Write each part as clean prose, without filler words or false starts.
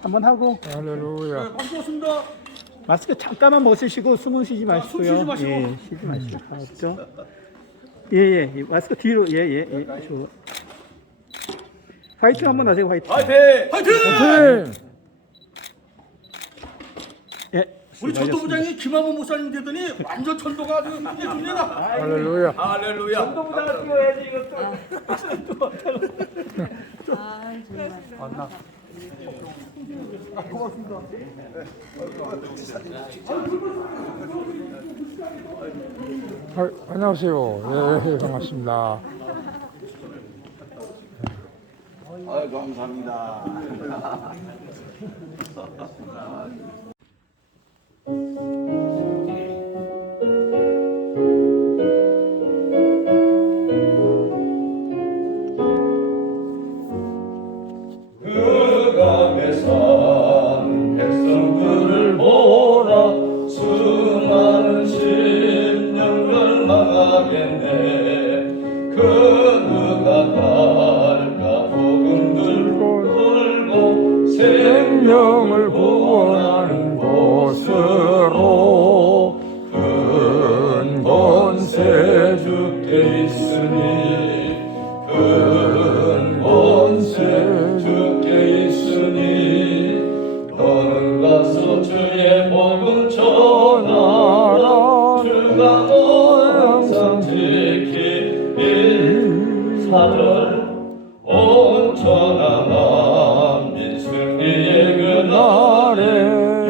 한번 하고 할렐루야. 반갑습니다. 마스크 잠깐만 벗으시고 숨을 쉬지 마시고요. 숨 쉬지 마시고. 예, 쉬지 마시고. 알았죠? 예, 예. 마스크 뒤로. 예, 예, 예. 좋아. 화이팅 한번 하세요. 화이팅. 화이팅! 화이팅! 네. 예. 우리 수고하셨습니다. 전도부장이 김한문 목사님 되더니 완전 전도가 아주 끝내줍니다. 할렐루야. 할렐루야. 전도부장을 뛰어야지 이것도. 안녕하세요. 예, 반갑습니다. 아유, 감사합니다. 그감에 산 백성들을 보라 수많은 심령들 망하겠네 그 누가 갈까 복음 들고 생명을 구원하는 곳으로 큰 권세 주께 있으니 큰 권세 주께 있으니 너는 가서 주의 복음 전하라 주가 너를 항상 지키길 4절 온 천하 만민 승리의 그날에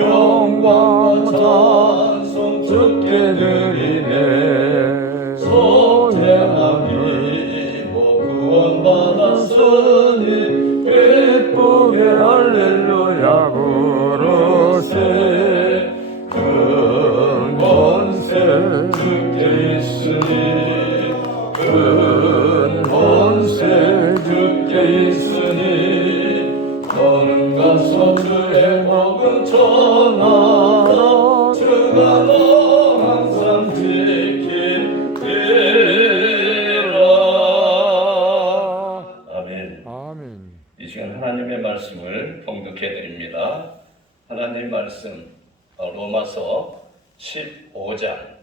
영광과 찬송 주께 드리네 소재하니 구원받았으니 기쁘게 할렐루야 부르세 큰 권세 주께 있으니 큰 권세 주께 있으니 너는 가서 주의 복음 전하라 주가 너 항상 지키리라. 아멘. 아멘. 이 시간 하나님의 말씀을 봉독해 드립니다. 하나님 말씀 로마서 15장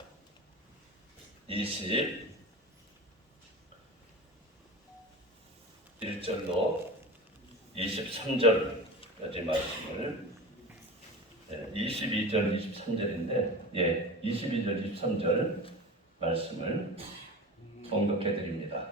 21절로 23절까지 말씀을 22절 23절인데 22절 23절 말씀을 봉독해 드립니다.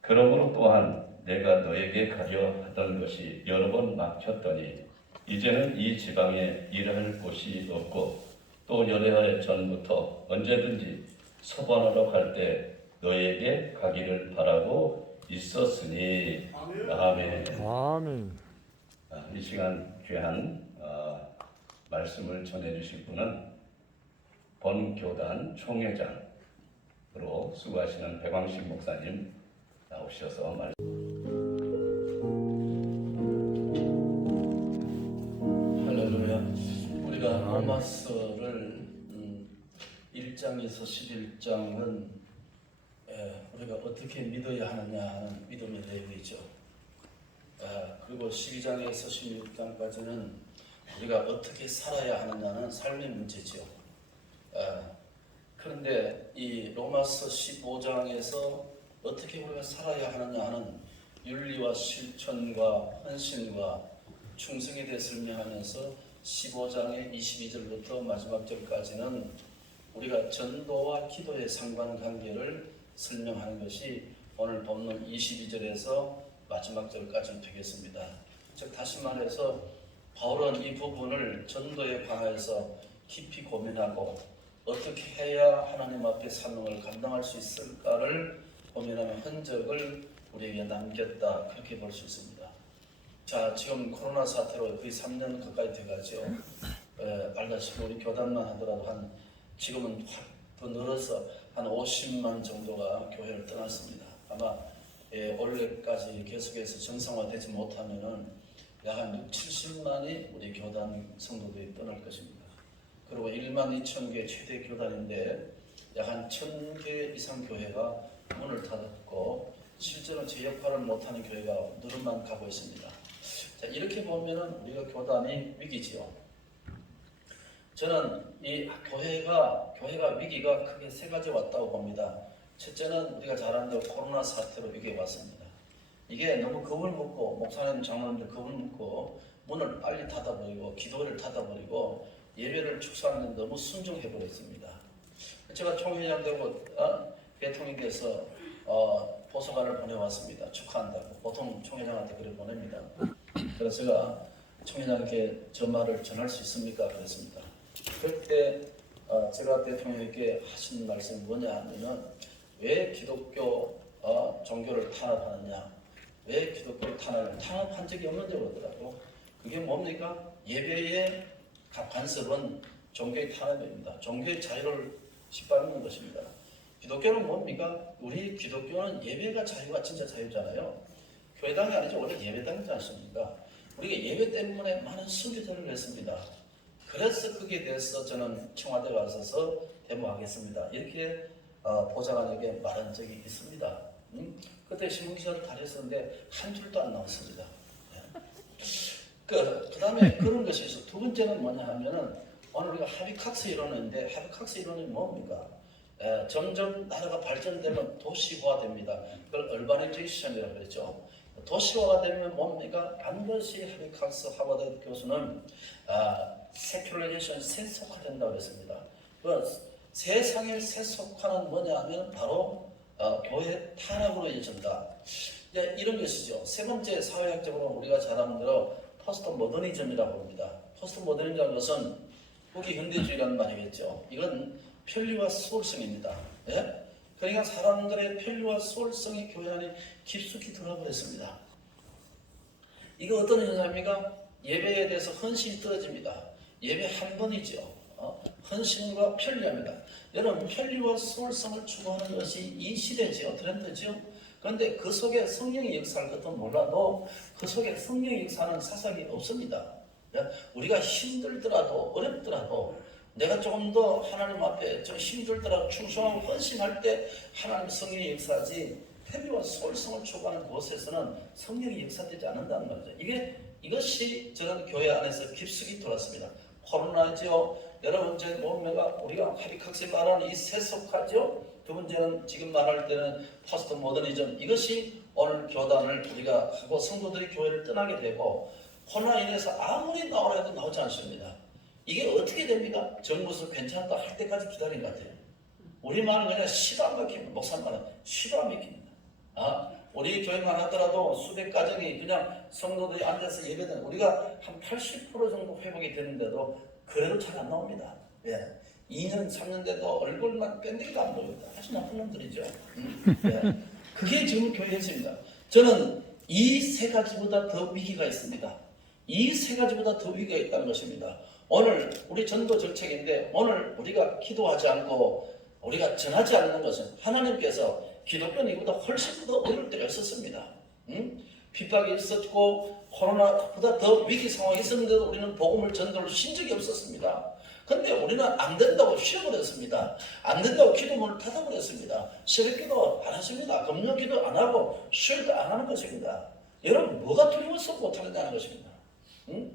그러므로 또한 내가 너에게 가려 하던 것이 여러 번 막혔더니 이제는 이 지방에 일할 곳이 없고 또 여러 해 전부터 언제든지 서번하러 갈 때 너에게 가기를 바라고 있었으니 아멘. 아멘. 이 시간 귀한 말씀을 전해주실 분은 본교단 총회장으로 수고하시는 백왕식 목사님 나오셔서 말씀. 할렐루야. 우리가 로마서를 1장에서 11장은 우리가 어떻게 믿어야 하느냐 하는 믿음의 내용이죠. 그리고 12장에서 16장까지는 우리가 어떻게 살아야 하느냐는 삶의 문제죠. 그런데 이 로마서 15장에서 어떻게 우리가 살아야 하느냐 하는 윤리와 실천과 헌신과 충성에 대해 설명하면서 15장의 22절부터 마지막 절까지는 우리가 전도와 기도의 상관관계를 설명하는 것이 오늘 본문 22절에서 마지막 절까지 되겠습니다. 즉 다시 말해서 바울은 이 부분을 전도에 관해서 깊이 고민하고 어떻게 해야 하나님 앞에 사명을 감당할 수 있을까를 고민하는 흔적을 우리에게 남겼다, 그렇게 볼 수 있습니다. 자, 지금 코로나 사태로 거의 3년 가까이 돼가죠. 알다시피 우리 교단만 하더라도 지금은 확 더 늘어서 한 50만 정도가 교회를 떠났습니다. 아마 올해까지 계속해서 정상화되지 못하면은 약 한 6, 70만이 우리 교단 성도들이 떠날 것입니다. 그리고 1만 2천 개 최대 교단인데 약 한 1,000개 이상 교회가 문을 닫았고 실제로 제 역할을 못하는 교회가 늘어만 가고 있습니다. 자, 이렇게 보면은 우리가 교단이 위기지요. 저는 이 교회가 위기가 크게 세 가지 왔다고 봅니다. 첫째는 우리가 잘 아는 대로 코로나 사태로 위기가 왔습니다. 이게 너무 겁을 먹고 목사님 장로님들 겁을 먹고 문을 빨리 닫아버리고 기도를 닫아버리고 예배를 축소하는 데 너무 순종해버렸습니다. 제가 총회장 되고 대통령께서 보석안을 보내왔습니다. 축하한다고. 보통 총회장한테 그래 보냅니다. 그래서 제가 총회장께 저 말을 전할 수 있습니까? 그랬습니다. 그때 제가 대통령에게 하신 말씀이 뭐냐 하면은 왜 기독교 종교를 탄압하느냐, 왜 기독교를 탄압한 적이 없는데 그러더라고. 그게 뭡니까? 예배의 간섭은 종교의 탄압입니다. 종교의 자유를 짓밟는 것입니다. 기독교는 뭡니까? 우리 기독교는 예배가 자유가 진짜 자유잖아요. 교회당이 아니죠. 원래 예배당이지 않습니까? 우리가 예배 때문에 많은 순교들을 했습니다. 그래서 거기에 대해서 저는 청와대 가서 데모하겠습니다. 이렇게 보좌관에게 말한 적이 있습니다. 그때 신문기사를 다녔었는데 한 줄도 안 나왔습니다. 그 다음에 그런 것이 있어. 두 번째는 뭐냐 하면은 오늘 우리가 하비캅스 이론인데 하비캅스 이론이 뭡니까? 점점 나라가 발전되면 도시화됩니다. 그걸 얼바니제이션이라고 그랬죠. 도시화가 되면 뭡니까? 반드시 하비캅스 하버드 교수는 세큘레이션 세속화된다고 그랬습니다. 그 세상의 세속화는 뭐냐 하면 바로 교회 탄압으로 이어진다. 이런 것이죠. 세 번째 사회학적으로 우리가 잘 아는 대로 포스트 모더니즘이라고 합니다. 포스트 모더니즘이라는 것은 후기 현대주의라는 말이겠죠. 이건 편리와 수월성입니다. 예? 그러니까 사람들의 편리와 수월성이 교회 안에 깊숙이 들어버렸습니다. 이거 어떤 현상입니까? 예배에 대해서 헌신이 떨어집니다. 예배 한 번이죠. 헌신과 편리합니다. 여러분, 편리와 수월성을 추구하는 것이 이 시대죠. 트렌드죠. 그런데 그 속에 성령의 역사를 것도 몰라도 그 속에 성령의 역사는 사상이 없습니다. 우리가 힘들더라도 어렵더라도 내가 조금 더 하나님 앞에 좀 힘들더라도 충성하고 헌신할 때 하나님 성령의 역사지 편리와 소홀성을 추구하는 곳에서는 성령이 역사되지 않는다는 말이죠. 이것이 저는 교회 안에서 깊숙이 돌았습니다. 코로나죠. 여러분 제 몸매가 우리가 하비캅스에 말하는 이 세속화죠. 두 번째는 지금 말할 때는 포스트 모더니즘. 이것이 오늘 교단을 우리가 하고 성도들이 교회를 떠나게 되고 코로나 인해서 아무리 나오라 해도 나오지 않습니다. 이게 어떻게 됩니까? 정부에서 괜찮다 할 때까지 기다린 것 같아요. 우리 말은 그냥 시도 안 막힙니다. 목사님 말은 시도 안 막힙니다. 우리 교회만 하더라도 수백 가정이 그냥 성도들이 앉아서 예배는 우리가 한 80% 정도 회복이 되는데도 그래도 잘 안 나옵니다. 예. 2년, 3년 돼도 얼굴만 뺀데기도 안 보입니다. 아주 나쁜 놈들이죠. 예. 그게 지금 교회 현실입니다. 저는 이 세 가지보다 더 위기가 있습니다. 이 세 가지보다 더 위기가 있다는 것입니다. 오늘 우리 전도 정책인데 오늘 우리가 기도하지 않고 우리가 전하지 않는 것은 하나님께서 기독교는 이보다 훨씬 더 어려울 때가 있었습니다. 핍박이 있었고 코로나보다 더 위기 상황이 있었는데도 우리는 복음을 전도를 신 적이 없었습니다. 근데 우리는 안 된다고 쉬어버렸습니다. 안 된다고 기도문을 닫아버렸습니다. 새벽기도 안 하십니다. 금요기도 안 하고 쉴 때 안 하는 것입니다. 여러분 뭐가 두려워서 못하느냐는 것입니다.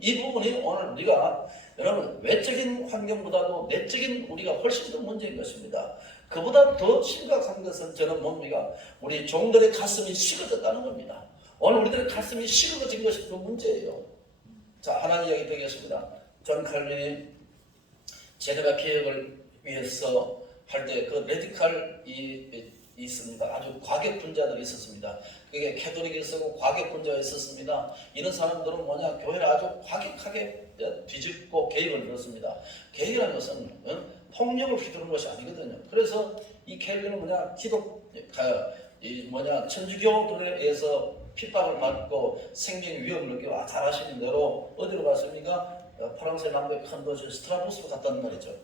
이 부분이 오늘 우리가 여러분 외적인 환경보다도 내적인 우리가 훨씬 더 문제인 것입니다. 그보다 더 심각한 것은 저는 뭡니까? 우리 종들의 가슴이 식어졌다는 겁니다. 오늘 우리들의 가슴이 식어진 것이 그 문제예요. 자, 하나 이야기 드리겠습니다. 존 칼빈이 제네바 개혁을 위해서 할 때 그 레디칼이 있습니다. 아주 과격분자들이 있었습니다. 그게 캐톨릭이 있었고 과격분자가 있었습니다. 이런 사람들은 뭐냐? 교회를 아주 과격하게 뒤집고 개혁을 이뤘습니다. 개혁이라는 것은 폭력을 휘두르는 것이 아니거든요. 그래서 이 켈빈은 뭐냐? 천주교들에 의해서 핍박을 받고 생명 위협을 느끼고 잘 아시는 대로 어디로 갔습니까? 프랑스 남부의 큰 도시 스트라보스로 갔다는 말이죠.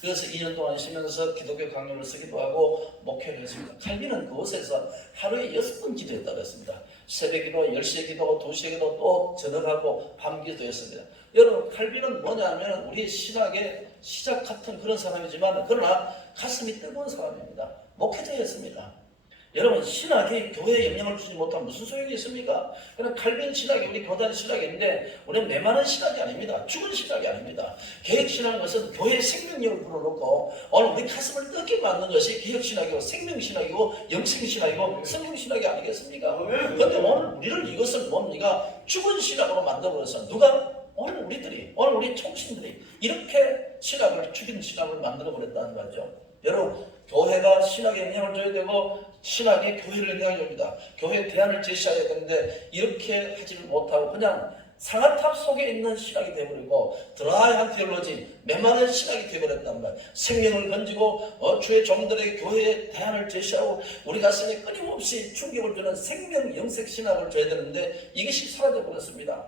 그래서 2년 동안 쉬면서 기독교 강론을 쓰기도 하고 목회를 했습니다. 칼빈은 그곳에서 하루에 6번 기도했다고 했습니다. 새벽기도, 10시에 기도하고 2시에 기도 또 저녁하고 밤 기도했습니다. 여러분 칼빈은 뭐냐면 우리 신학의 시작 같은 그런 사람이지만 그러나 가슴이 뜨거운 사람입니다. 목회자였습니다. 여러분 신학이 교회에 영향을 주지 못하면 무슨 소용이 있습니까? 그냥 칼빈 신학이 우리 교단 신학인데 우리는 메마른 신학이 아닙니다. 죽은 신학이 아닙니다. 개혁 신학은 것은 교회의 생명력을 불어넣고 오늘 우리 가슴을 뜨게 만든 것이 개혁 신학이고 생명 신학이고 영생 신학이고 성령 신학이 아니겠습니까? 그런데 오늘 우리를 이것을 뭡니까? 죽은 신학으로 만들어버려서 누가? 오늘 우리 총신들이 이렇게 신학을 죽인 신학을 만들어버렸다는 거죠. 여러분 교회가 신학에 영향을 줘야 되고 신학이 교회를 영향을 줍니다. 교회의 대안을 제시해야 되는데 이렇게 하지를 못하고 그냥 상아탑 속에 있는 신학이 되어버리고 드라이한 테올로지 메마른 신학이 되어버렸단 말이에요. 생명을 건지고 주의 종들에게 교회의 대안을 제시하고 우리 가슴에 끊임없이 충격을 주는 생명 영색 신학을 줘야 되는데 이것이 사라져버렸습니다.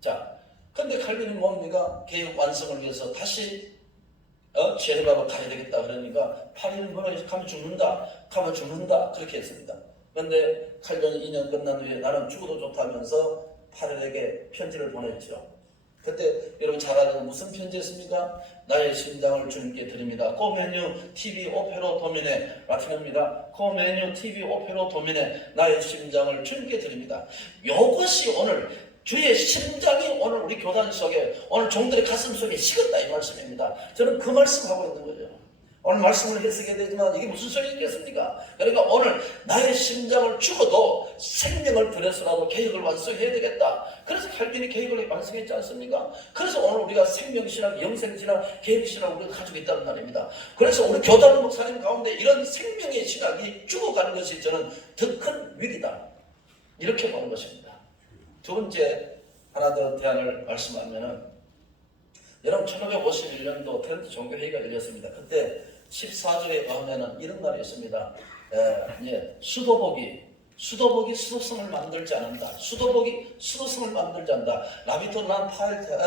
자, 근데 칼빈이 뭡니까? 개혁 완성을 위해서 다시 제네바로 가야 되겠다 그러니까 8일 보내 가면 죽는다 그렇게 했습니다. 그런데 칼빈이 2년 끝난 후에 나는 죽어도 좋다면서 파렐에게 편지를 보냈죠. 그때 여러분 잘 아는 무슨 편지였습니까? 나의 심장을 주님께 드립니다. 코메뉴 TV 오페로 도미네 라틴어입니다. 코메뉴 TV 오페로 도미네 나의 심장을 주님께 드립니다. 이것이 오늘 주의 심장이 오늘 우리 교단 속에 오늘 종들의 가슴 속에 식었다 이 말씀입니다. 저는 그 말씀하고 있는 거죠. 오늘 말씀을 해석해야 되지만 이게 무슨 소리 있겠습니까? 그러니까 오늘 나의 심장을 죽어도 생명을 들여서라도 개혁을 완성해야 되겠다. 그래서 칼빈이 개혁을 완성했지 않습니까? 그래서 오늘 우리가 생명신학, 영생신학, 개혁신학 우리가 가지고 있다는 말입니다. 그래서 우리 교단 목사님 가운데 이런 생명의 신학이 죽어가는 것이 저는 더 큰 위기다. 이렇게 보는 것입니다. 두 번째 하나 더 대안을 말씀하면은 여러분 1551년도 트렌트 종교회의가 열렸습니다. 그때 14조에 의하면은 이런 말이 있습니다. 수도복이 수도성을 만들지 않는다. 수도복이 수도성을 만들지 않는다. 라비토 난 파일테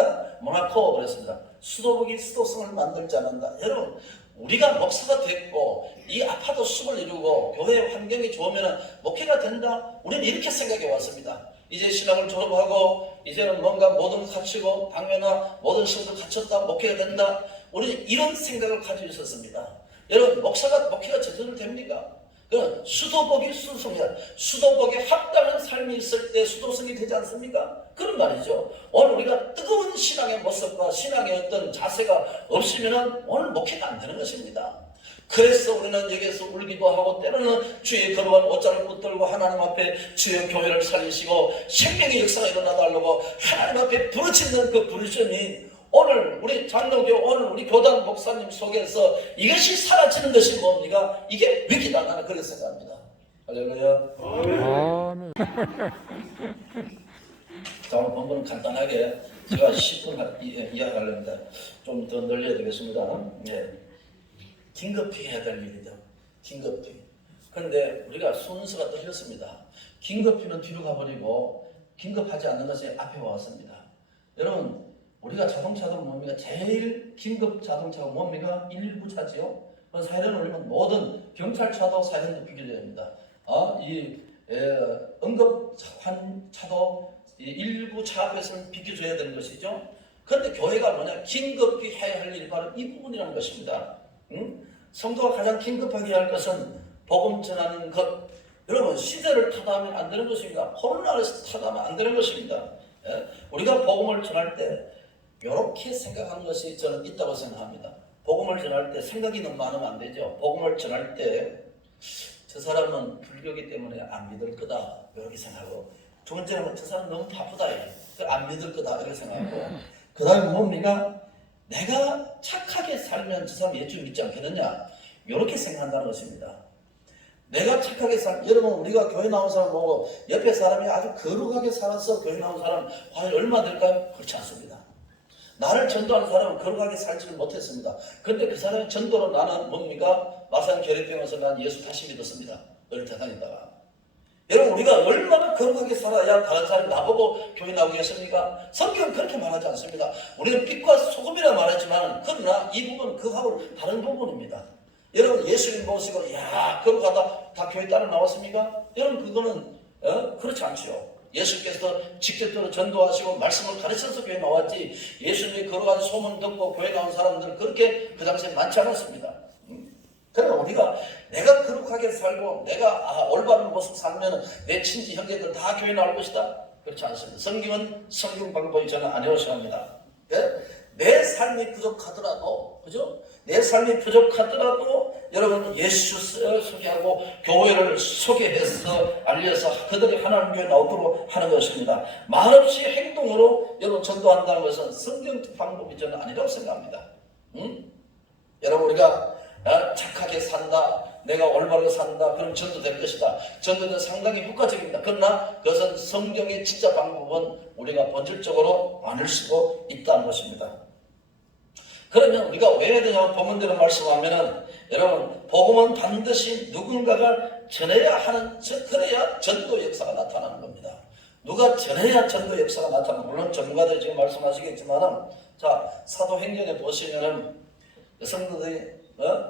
모나코 그랬습니다. 수도복이 수도성을 만들지 않는다. 여러분 우리가 목사가 됐고 이 아파도 숲을 이루고 교회 환경이 좋으면 목회가 된다. 우리는 이렇게 생각해 왔습니다. 이제 신학을 졸업하고 이제는 뭔가 모든 갖추고 당면화 모든 시험도 갖췄다. 목회가 된다. 우리는 이런 생각을 가지고 있었습니다. 여러분 목회가 제대로 됩니까? 그건 수도복이 수도성이다. 수도복에 합당한 삶이 있을 때 수도성이 되지 않습니까? 그런 말이죠. 오늘 우리가 뜨거운 신앙의 모습과 신앙의 어떤 자세가 없으면 오늘 목회가 안 되는 것입니다. 그래서 우리는 여기에서 울기도 하고 때로는 주의 거룩한 옷자를 붙들고 하나님 앞에 주의 교회를 살리시고 생명의 역사가 일어나달라고 하나님 앞에 부르짖는 그 부르심이 오늘 우리 장로교 오늘 우리 교단 목사님 속에서 이것이 사라지는 것이 뭡니까? 이게 위기다. 나는 그렇게 생각합니다. 할렐루야. 아멘. 자, 오늘 본문은 간단하게 제가 10분 이야기하려는데 좀 더 늘려야 되겠습니다. 네. 긴급히 해야 될 일이죠. 긴급히. 그런데 우리가 순서가 틀렸습니다. 긴급히는 뒤로 가버리고 긴급하지 않는 것이 앞에 왔습니다. 여러분 우리가 자동차도 뭡니까? 제일 긴급 자동차가 뭡니까? 119차지요. 사이렌 울리면 모든 경찰차도 사이렌도 비켜줘야 됩니다. 응급차도 119차 앞에서는 비켜줘야 되는 것이죠. 그런데 교회가 뭐냐? 긴급히 해야 할 일이 바로 이 부분이라는 것입니다. 성도가 가장 긴급하게 해야 할 것은 복음 전하는 것. 여러분 시대를 타다하면 안 되는 것입니다. 코로나를 타다하면 안 되는 것입니다. 우리가 복음을 전할 때 이렇게 생각하는 것이 저는 있다고 생각합니다. 복음을 전할 때 생각이 너무 많으면 안 되죠. 복음을 전할 때 저 사람은 불교이기 때문에 안 믿을 거다 이렇게 생각하고, 두 번째는 저 사람 너무 바쁘다 안 믿을 거다 이렇게 생각하고, 그 다음에 뭡니까? 내가 착하게 살면 저 사람 예수 믿지 않겠느냐 이렇게 생각한다는 것입니다. 내가 착하게 여러분 우리가 교회 나온 사람 보고 옆에 사람이 아주 거룩하게 살아서 교회 나온 사람 과연 얼마 될까요? 그렇지 않습니다. 나를 전도하는 사람은 거룩하게 살지를 못했습니다. 그런데 그 사람의 전도로 나는 뭡니까? 마산 계례병에서 난 예수 다시 믿었습니다. 어릴 때 다니다가. 여러분 우리가 얼마나 거룩하게 살아야 다른 사람이 나보고 교회 나오겠습니까? 성경은 그렇게 말하지 않습니다. 우리는 빛과 소금이라 말하지만 그러나 이 부분은 그하고 다른 부분입니다. 여러분 예수님 보시고 거룩하다 다 교회 따라 나왔습니까? 여러분 그거는 그렇지 않죠. 예수께서 직접적으로 전도하시고 말씀을 가르쳐서 교회 나왔지, 예수님이 거룩한 소문 듣고 교회 나온 사람들은 그렇게 그 당시에 많지 않았습니다. 그러면 우리가 내가 거룩하게 살고 내가 올바른 모습 살면 내 친지 형제들 다 교회 나올 것이다. 그렇지 않습니다. 성경은 성경 방법이 저는 아니라고 합니다. 내 삶이 부족하더라도, 그죠? 내 삶이 부족하더라도 여러분 예수 소개하고 교회를 소개해서 알려서 그들이 하나님 교회 나오도록 하는 것입니다. 말없이 행동으로 여러분 전도한다는 것은 성경 방법이 저는 아니라고 생각합니다. 여러분 우리가 착하게 산다, 내가 올바르게 산다, 그럼 전도될 것이다. 전도는 상당히 효과적입니다. 그러나 그것은 성경의 진짜 방법은 우리가 본질적으로 아닐 수도 있다는 것입니다. 그러면 우리가 왜 해야 되냐고 본문대로 말씀하면은 여러분 복음은 반드시 누군가가 전해야 하는, 그래야 전도 역사가 나타나는 겁니다. 누가 전해야 전도 역사가 나타나는, 물론 전문가들이 지금 말씀하시겠지만은 자 사도행전에 보시면은 성도들이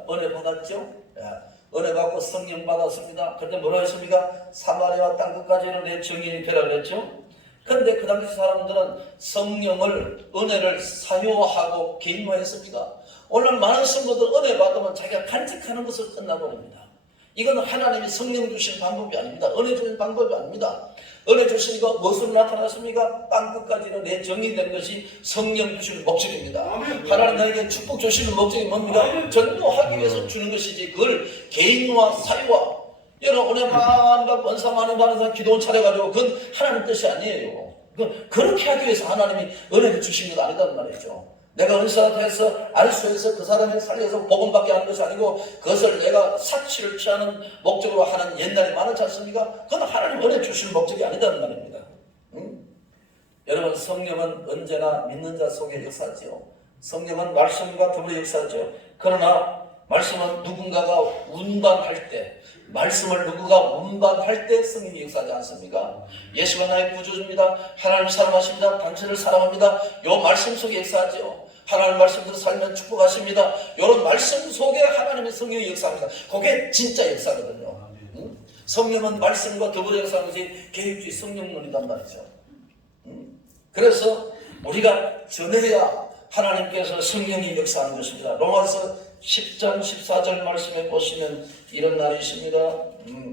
은혜 받았죠. 은혜 받고 성령 받았습니다. 그런데 뭐라 했습니까? 사마리아 땅끝까지는 내 증인이 되라 그랬죠. 그런데 그 당시 사람들은 성령을, 은혜를 사유하고 개인화했습니다. 오늘 많은 성도들 은혜 받으면 자기가 간직하는 것을 끝나버립니다. 이건 하나님이 성령 주신 방법이 아닙니다. 은혜 주신 방법이 아닙니다. 은혜 주신 거 무엇으로 나타났습니까? 땅끝까지는 내 정이 된 것이 성령 주시는 목적입니다. 하나님 나에게 축복 주시는 목적이 뭡니까? 전도하기 위해서 주는 것이지 그걸 개인화, 사유화, 여러분 은혜 많은 원사 많은 사람 기도 차려가지고 그건 하나님 뜻이 아니에요. 그렇게 하기 위해서 하나님이 은혜를 주신 것 아니단 말이죠. 내가 은사가 돼서 알수해서 그 사람을 살려서 복음받게 하는 것이 아니고 그것을 내가 사치를 취하는 목적으로 하는 옛날이 많았지 않습니까? 그건 하나님 은혜 주시는 목적이 아니다는 말입니다. 여러분 성령은 언제나 믿는 자 속에 역사하지요. 성령은 말씀과 더불어 역사하죠. 그러나 말씀은 누군가가 운반할 때, 말씀을 누구가 운반할 때 성령이 역사하지 않습니까? 예수가 나의 구주입니다. 하나님 사랑하십니다. 당신을 사랑합니다. 요 말씀 속에 역사하죠. 하나님 말씀대로 살면 축복하십니다. 이런 말씀 속에 하나님의 성령이 역사합니다. 그게 진짜 역사거든요. 성령은 말씀과 더불어 역사하는 것이 계획주의 성령론이란 말이죠. 그래서 우리가 전해야 하나님께서 성령이 역사하는 것입니다. 로마서 10장 14절 말씀에 보시면 이런 날이 있습니다.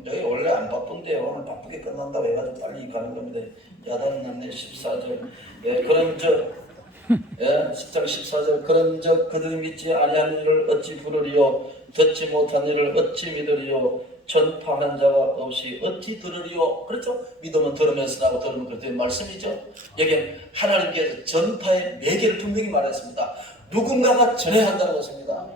여기 원래 안 바쁜데요. 오늘 바쁘게 끝난다고 해가지고 빨리 가는 겁니다. 야단 났네. 14절. 예, 그런 적 10장 14절 그런 적 그들이 믿지 아니하는 일을 어찌 부르리요 듣지 못한 일을 어찌 믿으리요 전파하는 자가 없이 어찌 들으리요. 그렇죠? 믿으면 들으면서 나고 들으면 그렇다는 말씀이죠. 여기 하나님께서 전파의 매개를 분명히 말했습니다. 누군가가 전해야 한다는 것입니다.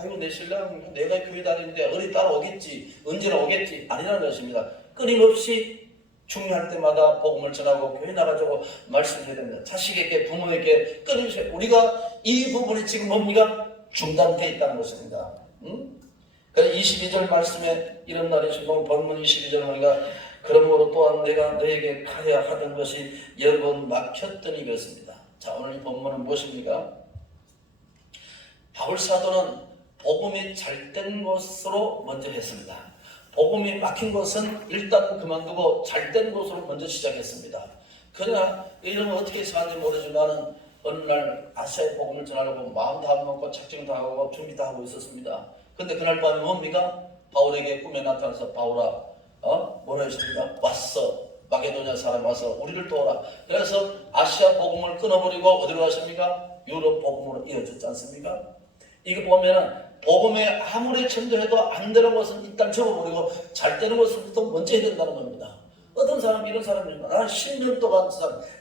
아이고 내 신랑 내가 교회 다니는데 어디 따라오겠지, 언제나 오겠지 아니라는 것입니다. 끊임없이 중요할 때마다 복음을 전하고 교회 나가지고 말씀해야 됩니다. 자식에게, 부모에게 끊임없이 우리가 이 부분이 지금 뭡니까? 중단되어 있다는 것입니다. 그래서 22절 말씀에 이런 날이 있습니다. 본문 22절 보니까 그러므로 또한 내가 너에게 가야 하던 것이 여러 번 막혔더니 그렇습니다. 자 오늘 이 본문은 무엇입니까? 바울 사도는 복음이 잘된 것으로 먼저 했습니다. 복음이 막힌 것은 일단 그만두고 잘된 것으로 먼저 시작했습니다. 그러나 이런 어떻게 사는지 모르지만 어느 날 아시아의 복음을 전하려고 마음 다 먹고 작정 다 하고 준비 다 하고 있었습니다. 근데 그날 밤에 뭡니까? 바울에게 꿈에 나타나서 바울아 뭐라 했습니까? 왔어. 마게도냐 사람 와서 우리를 도와라. 그래서 아시아 복음을 끊어버리고 어디로 가십니까? 유럽 복음으로 이어졌지 않습니까? 이거 보면은 복음에 아무리 전도해도 안 되는 것은 일단 접어버리고 잘 되는 것부터 먼저 해야 된다는 겁니다. 어떤 사람 이런 사람입니다. 난 10년 동안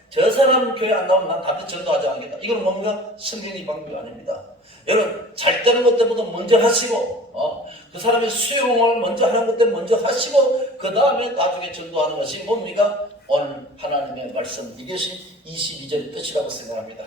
저 사람 교회 안 나오면 난 다른 전도하지 않겠다. 이건 뭔가 성경의 방법이 아닙니다. 여러분 잘 되는 것 때부터 먼저 하시고 그 사람의 수용을 먼저 하는 것 때문에 먼저 하시고 그 다음에 나중에 전도하는 것이 뭡니까? 오늘 하나님의 말씀 이것이 22절의 뜻이라고 생각합니다.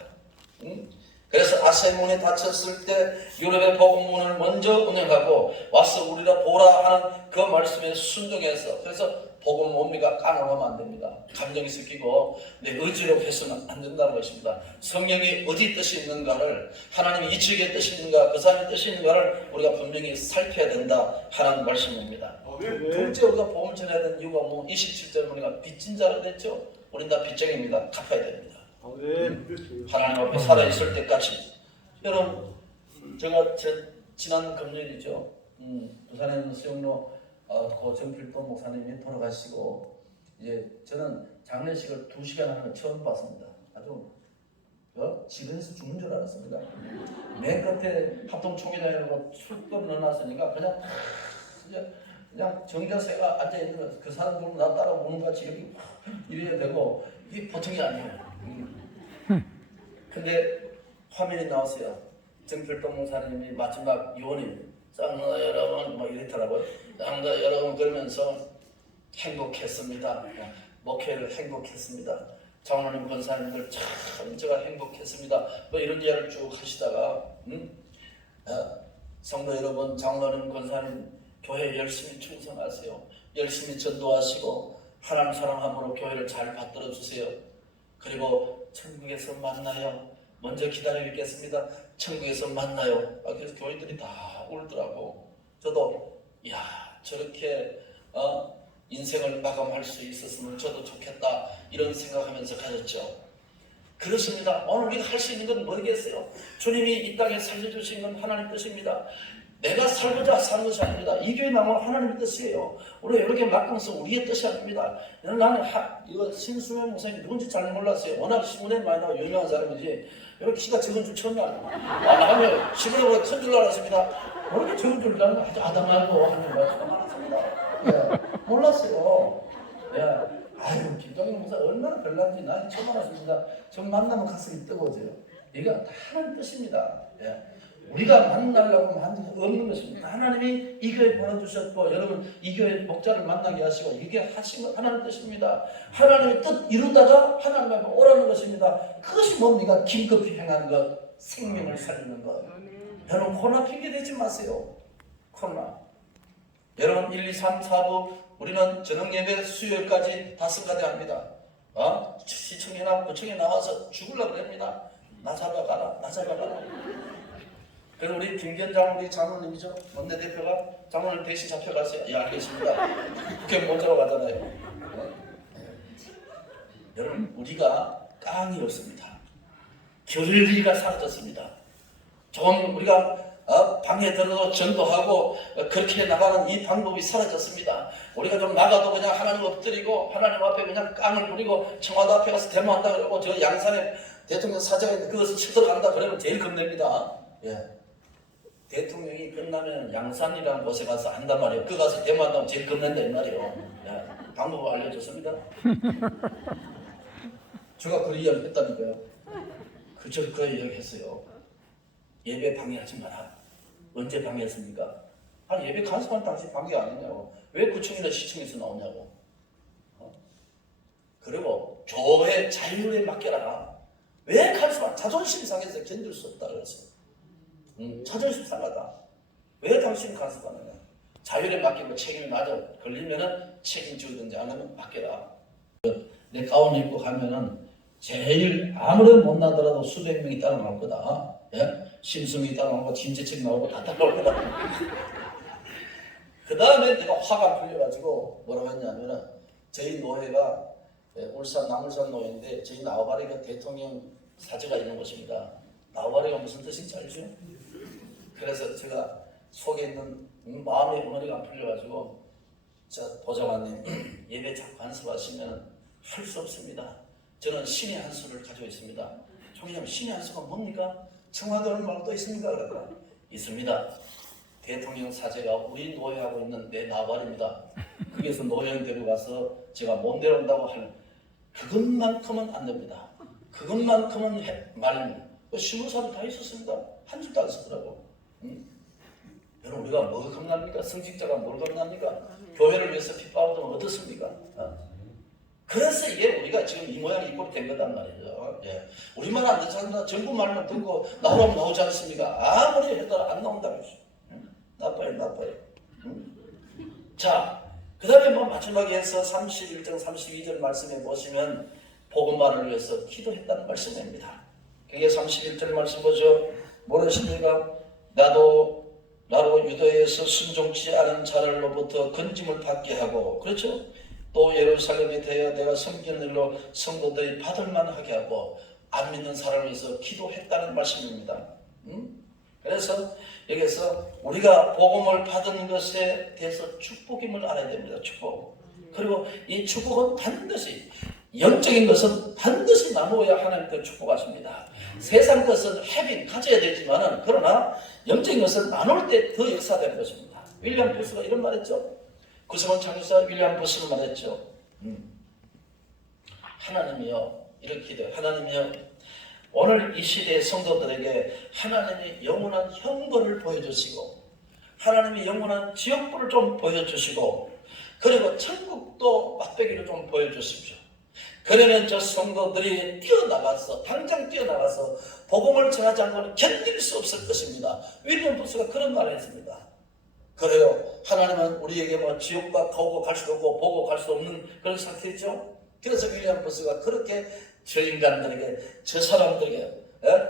그래서 아시아 문에 닫혔을 때 유럽의 복음문을 먼저 운영하고 와서 우리가 보라 하는 그 말씀에 순종해서 그래서 복음 뭡니까? 깡으로 하면 안 됩니다. 감정이 섞이고 내 의지로 해서는 안 된다는 것입니다. 성령이 어디 뜻이 있는가를 하나님이 이쪽에 뜻이 있는가 그 사람의 뜻이 있는가를 우리가 분명히 살펴야 된다 하는 말씀입니다. 둘째 우리가 복음을 전해야 되는 이유가 27절 보니까 빚진 자라 됐죠. 우린 다 빚쟁입니다. 갚아야 됩니다. 하나님 앞에 살아있을 때까지. 여러분 제가 지난 금요일이죠. 부산에 있는 수영로 그 정필도 목사님이 돌아가시고 이제 저는 장례식을 2시간 하는 걸 처음 봤습니다. 아주 집에서 죽는 줄 알았습니다. 맨 끝에 합동총회장이라고 술도 넣어놨으니까 그냥 정자세가 앉아 있는 거, 그 사람들은 나 따라오는 같이 이렇게 이래야 되고 이게 보통이 아니에요. 근데 화면이 나왔어요. 정필동 목사님이 마지막 유언이 쌍다 여러분 막 이랬더라고요. 쌍다 여러분 그러면서 행복했습니다. 목회를 행복했습니다. 장로님 권사님들 참 제가 행복했습니다. 뭐 이런 이야기를 쭉 하시다가 성도 여러분, 장로님 권사님 교회 열심히 충성하세요. 열심히 전도하시고 하나님 사랑함으로 교회를 잘 받들어 주세요. 그리고 천국에서 만나요. 먼저 기다려 있겠습니다. 천국에서 만나요. 그래서 교인들이 다 울더라고. 저도 저렇게 인생을 마감할 수 있었으면 저도 좋겠다 이런 생각하면서 가졌죠. 그렇습니다. 오늘 우리가 할 수 있는 건 뭐겠어요? 주님이 이 땅에 살려주신 건 하나님 뜻입니다. 내가 살고자 사는 것이 아닙니다. 이 교회 나오면 하나님의 뜻이에요. 우리가 이렇게 맡으면서 우리의 뜻이 아닙니다. 나는 이거 신수영 목사님이 누군지 잘 몰랐어요. 워낙 신문에 많이 나와 유명한 사람이지 이렇게 키가 적은 줄 처음 알아요. 하면 신문에 큰 줄 알았습니다. 이렇게 적은 줄 나는 아주 아담하고 하는 말 처음 알았습니다. 몰랐어요. 아유 김동현 목사 얼마나 별난지 난 처음 알았습니다. 저 만나면 가슴이 뜨거워져요. 이게 다 하나님 뜻입니다. 우리가 만나려고 하는 게 없는 것입니다. 하나님이 이 교회 보내주셨고 여러분 이 교회 목자를 만나게 하시고 이게 하신 것 하나님 뜻입니다. 하나님의 뜻 이루다가 하나님 앞에 오라는 것입니다. 그것이 뭡니까? 긴급히 행한 것, 생명을 살리는 것. 여러분 코로나 핑계 대지 마세요. 코로나. 여러분 1, 2, 3, 4부 우리는 저녁예배 수요일까지 다섯가지 합니다. 시청이나 구청에 나와서 죽으려고 합니다. 나 잡아가라. 그래서 우리 김견장 우리 장로님이죠. 원내대표가 장로님 대신 잡혀갔어요. 예 알겠습니다. 국회 못 잡아가잖아요. 여러분 우리가 깡이 없습니다. 결의가 사라졌습니다. 좀 우리가 방에 들어서 전도하고 그렇게 나가는 이 방법이 사라졌습니다. 우리가 좀 나가도 그냥 하나님 엎드리고 하나님 앞에 그냥 깡을 부리고 청와대 앞에 가서 데모한다 그러고 저 양산에 대통령 사저가 있는데 그것을 쳐들어간다 그러면 제일 겁냅니다. 대통령이 끝나면 양산이라는 곳에 가서 한단 말이에요. 그 가서 데모한다면 제일 겁낸다 이 말이에요. 방법을 알려줬습니다. 제가 그 이야기 했다니까요. 그 이야기 했어요. 예배 방해하지 마라. 언제 방해했습니까? 예배 간섭한 당시 방해 안 했냐고. 왜 구청이나 시청에서 나오냐고. 그리고 교회 자율에 맡겨라. 왜 간섭한? 자존심 상해서 견딜 수 없다 그랬어요. 자존심 상하다. 왜 당신이 간섭하느냐? 자율에 맡기고 책임이 맞아. 걸리면은 책임지든지 안 하면 맡겨라. 내 가운 입고 가면은 제일 아무런 못 나더라도 수백 명이 따라 나올 거다. 심승이 따라 나오고 김재책 나오고 다 따라올 거다. 그 다음에 내가 화가 풀려가지고 뭐라고 했냐면은 저희 노회가 울산 남울산 노회인데 저희 나와바리가 대통령 사저가 있는 곳입니다. 나와바리가 무슨 뜻인지 알죠? 그래서 제가 속에 있는 마음의 덩어리가 안 풀려가지고 보좌관님 예배 자꾸 간섭하시면 할 수 없습니다. 저는 신의 한 수를 가지고 있습니다. 총회장님 신의 한 수가 뭡니까? 청와대 얼마나 또 있습니까? 그러더라. 있습니다. 대통령 사제가 우리 노예하고 있는 내 나발입니다. 거기에서 노예를 데려가서 제가 못 내려온다고 하는 그것만큼은 안 됩니다. 그것만큼은 말입니다. 신문사도 다 있었습니다. 한 줄도 안 쓰더라고. 여러분 우리가 뭐가 겁납니까? 성직자가 뭘 겁납니까? 교회를 위해서 핍박하면 어떻습니까? 그래서 이게 우리가 지금 이 모양 이 꼴이 된 거단 말이죠. 우리만 안 듣습니다. 정부 말만 듣고 나오면 나오지 않습니까? 아무리 해도 안 나온다고. 나빠요. 자, 그 다음에 마지막에 해서 31절, 32절 말씀해 보시면 복음화를 위해서 기도했다는 말씀입니다. 그게 31절 말씀 보죠. 뭐라십니까? 나로 유다에서 순종치 않은 자들로부터 건짐을 받게 하고, 그렇죠? 또 예루살렘에 대하여 내가 섬기는 일로 성도들이 받을만 하게 하고 안 믿는 사람을 위해서 기도했다는 말씀입니다. 그래서 여기서 우리가 복음을 받은 것에 대해서 축복임을 알아야 됩니다. 축복. 그리고 이 축복은 반드시 영적인 것은 반드시 나누어야 하나님께 축복하십니다. 세상 것은 가져야 되지만은 그러나 영적인 것은 나눌 때 더 역사되는 것입니다. 윌리엄 보스가 이런 말했죠. 구성원 창조사 윌리엄 보스는 말했죠. 하나님이여 이렇게 기도해요. 하나님이여 오늘 이 시대의 성도들에게 하나님이 영원한 형벌을 보여주시고 하나님이 영원한 지옥불을 좀 보여주시고 그리고 천국도 맛배기를 좀 보여주십시오. 그러면 저 성도들이 당장 뛰어나가서 복음을 전하지 않고는 견딜 수 없을 것입니다. 윌리엄 보스가 그런 말을 했습니다. 그래요. 하나님은 우리에게 지옥과 가고 갈 수도 없고 보고 갈 수 없는 그런 상태죠. 그래서 윌리엄 보스가 그렇게 저 인간들에게 저 사람들에게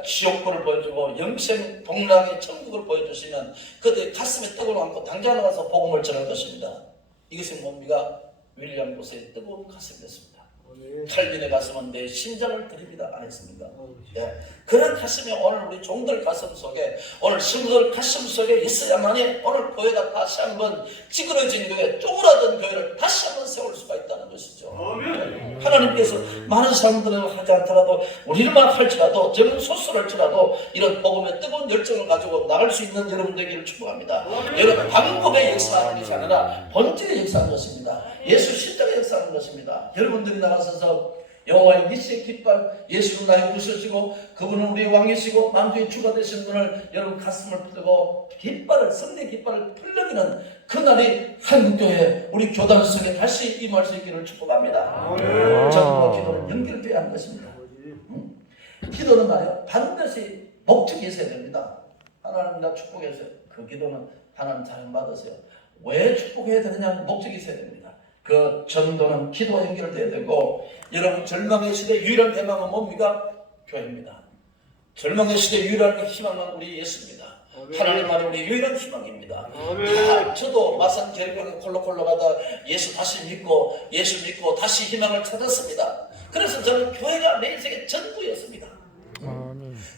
지옥불을 보여주고 영생 복락의 천국을 보여주시면 그들의 가슴에 떡을 안고 당장 나가서 복음을 전할 것입니다. 이것이 뭡니까? 윌리엄 보스의 뜨거운 가슴이었습니다. 칼빈의 가슴은 내 심장을 드립니다 안 했습니까? 그런 가슴이 오늘 우리 종들 가슴 속에 오늘 신부들 가슴 속에 있어야만이 오늘 교회가 다시 한번 찌그러진 교회, 쪼그라든 교회를 다시 한번 세울 수가 있다는 것이죠. 하나님께서 많은 사람들을 하지 않더라도 우리만 할지라도 적은 소수를 할지라도 이런 복음의 뜨거운 열정을 가지고 나갈 수 있는 여러분 되기를 축복합니다. 여러분 방법의 역사하는 것이 아니라 본질의 역사하는 것입니다. 예수 실제의 역사하는 것입니다. 여러분들이 나가서서 여호와의 니시의 깃발, 예수는 나의 구세주시고 그분은 우리의 왕이시고 만주의 주가 되신 분을 여러분 가슴을 풀고 성대 깃발을 풀려기는 그날이 한국교회 우리 교단 속에 다시 임할 수 있기를 축복합니다. 전과 기도는 연결되어야 하는 것입니다. 기도는 말이에요. 반드시 목적이 있어야 됩니다. 하나님 나 축복해주세요. 그 기도는 하나님 잘 받으세요. 왜 축복해야 되느냐는 목적이 있어야 됩니다. 그 전도는 기도와 연결돼야 되고 여러분 절망의 시대 유일한 대망은 뭡니까? 교회입니다. 절망의 시대 유일한 희망은 우리 예수입니다. 하나님만이 우리 유일한 희망입니다. 저도 마산 계룡강에 콜록콜록 하다 예수 다시 믿고 예수 믿고 다시 희망을 찾았습니다. 그래서 저는 교회가 내 인생의 전부였습니다.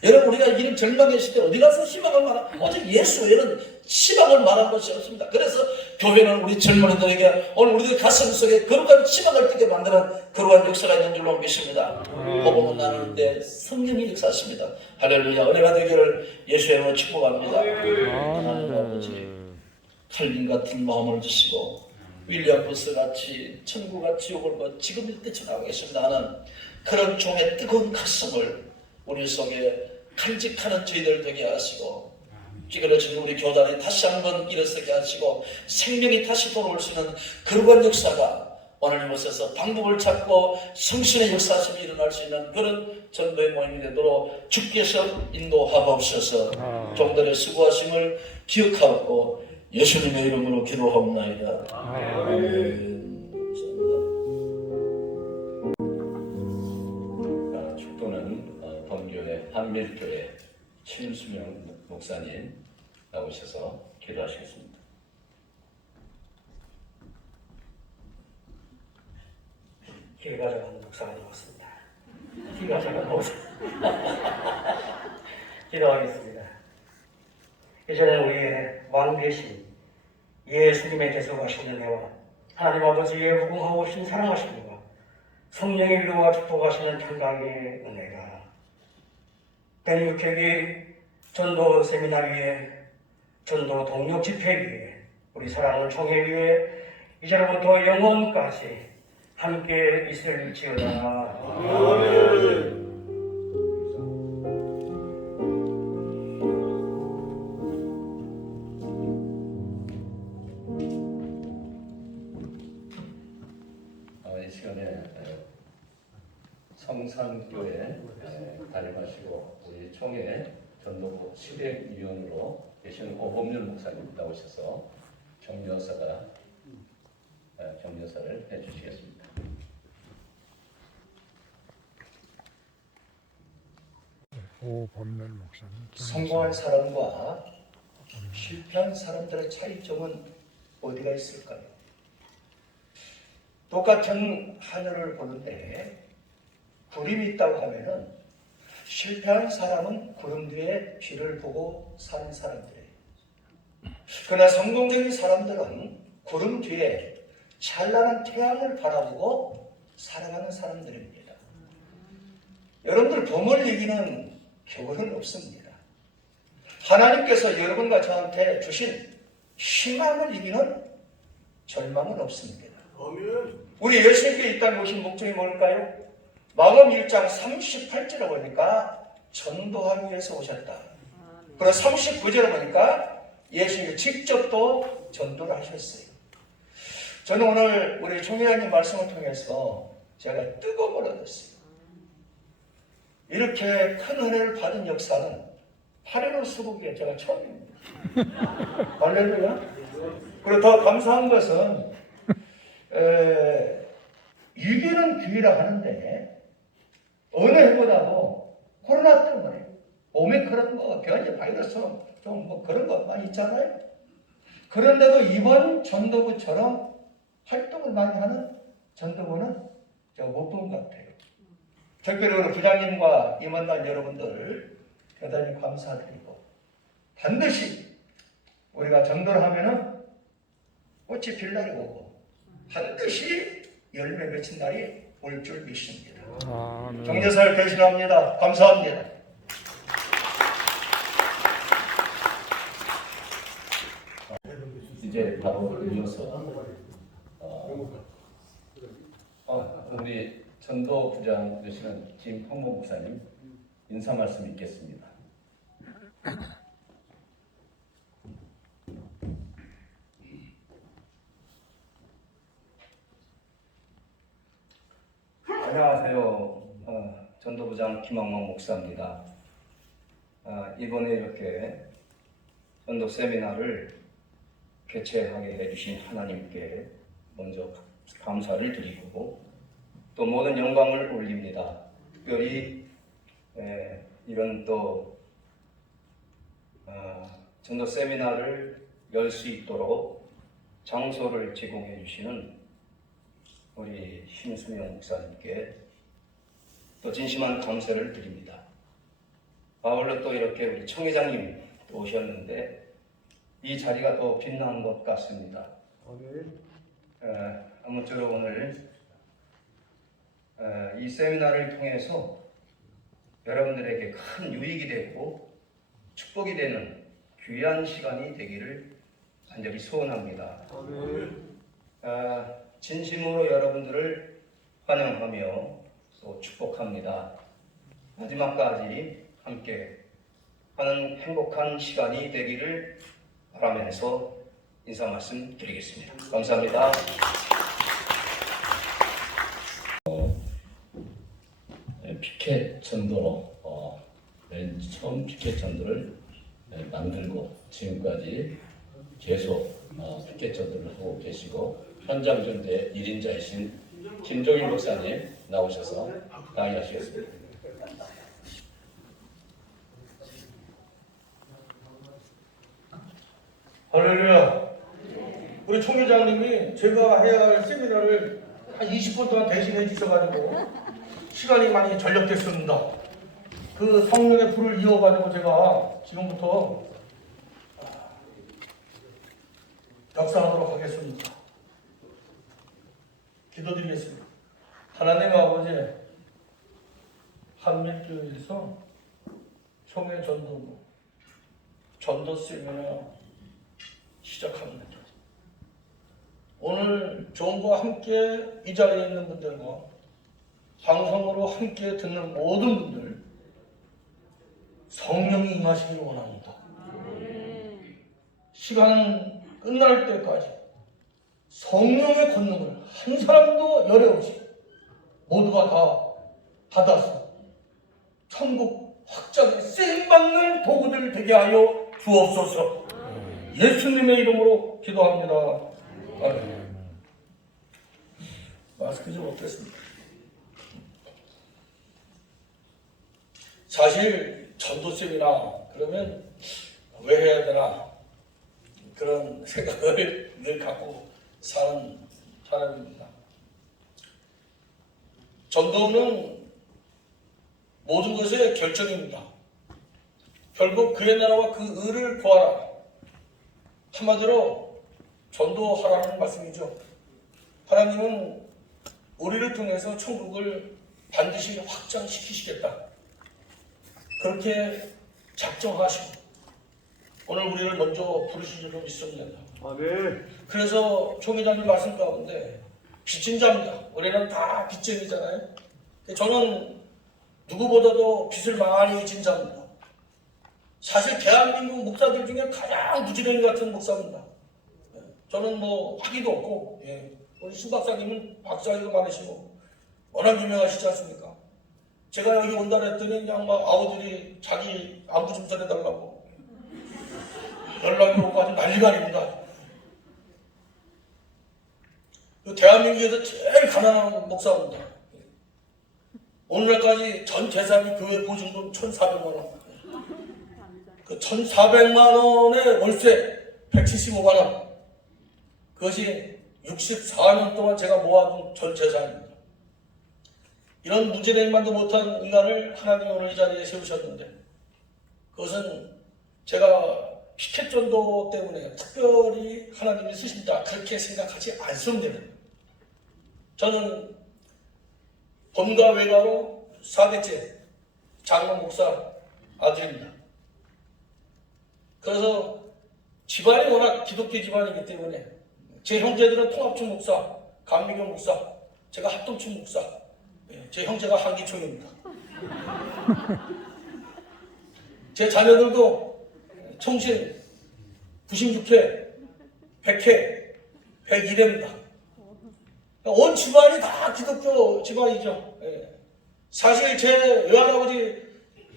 여러분 우리가 이런 절망의 시대 어디 가서 희망을 말하 오직 예수 외에는 희망을 말한 것이 없습니다. 그래서 교회는 우리 젊은이들에게 오늘 우리들 가슴 속에 거룩한 희망을 띠게 만드는 그러한 역사가 있는 줄로 믿습니다. 복음을 나눌 때 성령이 역사하십니다. 할렐루야. 은혜가 되기를 예수의 이름으로 축복합니다. 하나님 아버지 칼빈 같은 마음을 주시고 윌리엄 보스 같이 천국과 지옥을 지금 뛰쳐나가고 계십니다 하는 그런 종의 뜨거운 가슴을 우리 속에 간직하는 저희들 되게 하시고 찌그러진 우리 교단에 다시 한번 일어서게 하시고 생명이 다시 돌아올 수 있는 그러한 역사가 오늘 이곳에서 방법을 찾고 성신의 역사심이 일어날 수 있는 그런 전도의 모임이 되도록 주께서 인도하옵소서. 종들의 수고하심을 기억하옵고 예수님의 이름으로 기도하옵나이다. 아멘. 축도는 범교회 한밀교회 최수명 목사님 나오셔서 기도하시겠습니다. 기회가 작은 목사가 나왔습니다. 기회가 작은 목사. 기도하겠습니다. 이제는 우리의 왕 되신 예수님의 대속하신 은혜와 하나님 아버지의 무궁하오신 사랑하심과 성령의 위로와 축복하시는 평강의 은혜가 된6회기 전도 세미나 위에 전도 동력 집회 위에 우리 사랑하는 총회 위에 이제로부터 영원까지 함께 있을지어다. 아멘. 이 시간에 성산교회 다림하시고 우리 총회 전도부 시대위원으로 계시는 오범렬 목사님 나오셔서 격려사를 해주시겠습니다. 오범렬 목사님. 성공한 사람과 실패한 사람들의 차이점은 어디가 있을까요? 똑같은 하늘을 보는데 구름이 있다고 하면은 실패한 사람은 구름 뒤에 뒤를 보고 사는 사람들이에요. 그러나 성공적인 사람들은 구름 뒤에 찬란한 태양을 바라보고 살아가는 사람들입니다. 여러분들 봄을 이기는 겨울은 없습니다. 하나님께서 여러분과 저한테 주신 희망을 이기는 절망은 없습니다. 우리 예수님께 이 땅에 오신 목적이 뭘까요? 마가음 1장 38절에 보니까 전도하기 위해서 오셨다. 그리고 39절에 보니까 예수님이 직접 또 전도를 하셨어요. 저는 오늘 우리 총회장님 말씀을 통해서 제가 뜨거움을 얻었어요. 이렇게 큰 은혜를 받은 역사는 8.15 수국에 제가 처음입니다. 할렐루야. 그리고 더 감사한 것은 위기는 기회라 하는데 어느 해보다도 코로나 때문에 오미크론 변이 바이러스 좀 그런 거 많이 있잖아요. 그런데도 이번 전도부처럼 활동을 많이 하는 전도부는 제가 못 본 것 같아요. 특별히 우리 부장님과 임원단 여러분들 대단히 감사드리고 반드시 우리가 전도를 하면은 꽃이 필 날이 오고 반드시 열매 맺힌 날이 올 줄 믿습니다. 정제사를 대신합니다. 감사합니다. 이제 바로 이어서 우리 전도부장 되시는 김홍모 목사님 인사 말씀 있겠습니다. 안녕하세요. 전도부장 김홍모 목사입니다. 이번에 이렇게 전도 세미나를 개최하게 해주신 하나님께 먼저 감사를 드리고 또 모든 영광을 올립니다. 특별히 이런 또 전도 세미나를 열 수 있도록 장소를 제공해 주시는 우리 심수명 목사님께 또 진심한 감사를 드립니다. 아울러 또 이렇게 우리 청회장님 오셨는데 이 자리가 더 빛나는 것 같습니다. 아무쪼록 오늘 이 세미나를 통해서 여러분들에게 큰 유익이 되고 축복이 되는 귀한 시간이 되기를 간절히 소원합니다. 진심으로 여러분들을 환영하며 또 축복합니다. 마지막까지 함께 하는 행복한 시간이 되기를 바라면서 인사 말씀 드리겠습니다. 감사합니다. 피켓 전도로 맨 처음 피켓 전도를 만들고 지금까지 계속 피켓 전도를 하고 계시고 현장 전대 1인자이신 김종일 목사님 나오셔서 강의하시겠습니다. 할렐루야. 우리 총회장님이 제가 해야 할 세미나를 한 20분 동안 대신해 주셔가지고 시간이 많이 전력됐습니다. 그 성령의 불을 이어가지고 제가 지금부터 역사하도록 하겠습니다. 기도드리겠습니다. 하나님 아버지, 한밀교회에서 총회 전도부 전도 세미나 시작합니다. 오늘 종과 함께 이 자리에 있는 분들과 방송으로 함께 듣는 모든 분들 성령이 임하시기를 원합니다. 시간 끝날 때까지 성령의 권능을 한 사람도 열어오시 모두가 다 받아서 천국 확장에 쓰임받는 도구들 되게 하여 주옵소서. 예수님의 이름으로 기도합니다. 아멘. 마스크 좀 어땠습니까? 사실 전도세미나 그러면 왜 해야 되나 그런 생각을 늘 갖고 사는 사람입니다. 전도는 모든 것의 결정입니다. 결국 그의 나라와 그 의를 구하라. 한마디로 전도하라는 말씀이죠. 하나님은 우리를 통해서 천국을 반드시 확장시키시겠다. 그렇게 작정하시고 오늘 우리를 먼저 부르신 줄로 믿습니다. 그래서 총회장님 말씀 가운데 빚진 자입니다. 우리는 다 빚쟁이잖아요. 저는 누구보다도 빚을 많이 진 자입니다. 사실 대한민국 목사들 중에 가장 부지런히 같은 목사입니다. 저는 뭐 학위도 없고, 우리 수 박사님은 박사학위도 많으시고 워낙 유명하시지 않습니까? 제가 여기 온다 그랬더니 그냥 막 아우들이 자기 안부 좀 전해달라고 연락이 오고 아주 난리가 아닙니다. 대한민국에서 제일 가난한 목사입니다. 오늘날까지 전 재산이 교회 보증금 1,400만 원. 그 1,400만 원의 월세 175만 원. 그것이 64년 동안 제가 모아둔 전 재산입니다. 이런 무지랭이만도 못한 인간을 하나님이 오늘 이 자리에 세우셨는데 그것은 제가 피켓 전도 때문에 특별히 하나님이 쓰신다 그렇게 생각하지 않습니다. 저는 본가 외가로 4대째 장로 목사 아들입니다. 그래서 집안이 워낙 기독교 집안이기 때문에 제 형제들은 통합충 목사, 강미경 목사, 제가 합동충 목사, 제 형제가 한기총입니다. 제 자녀들도 총신 96회, 100회, 101회입니다. 온 집안이 다 기독교 집안이죠. 사실 제 외할아버지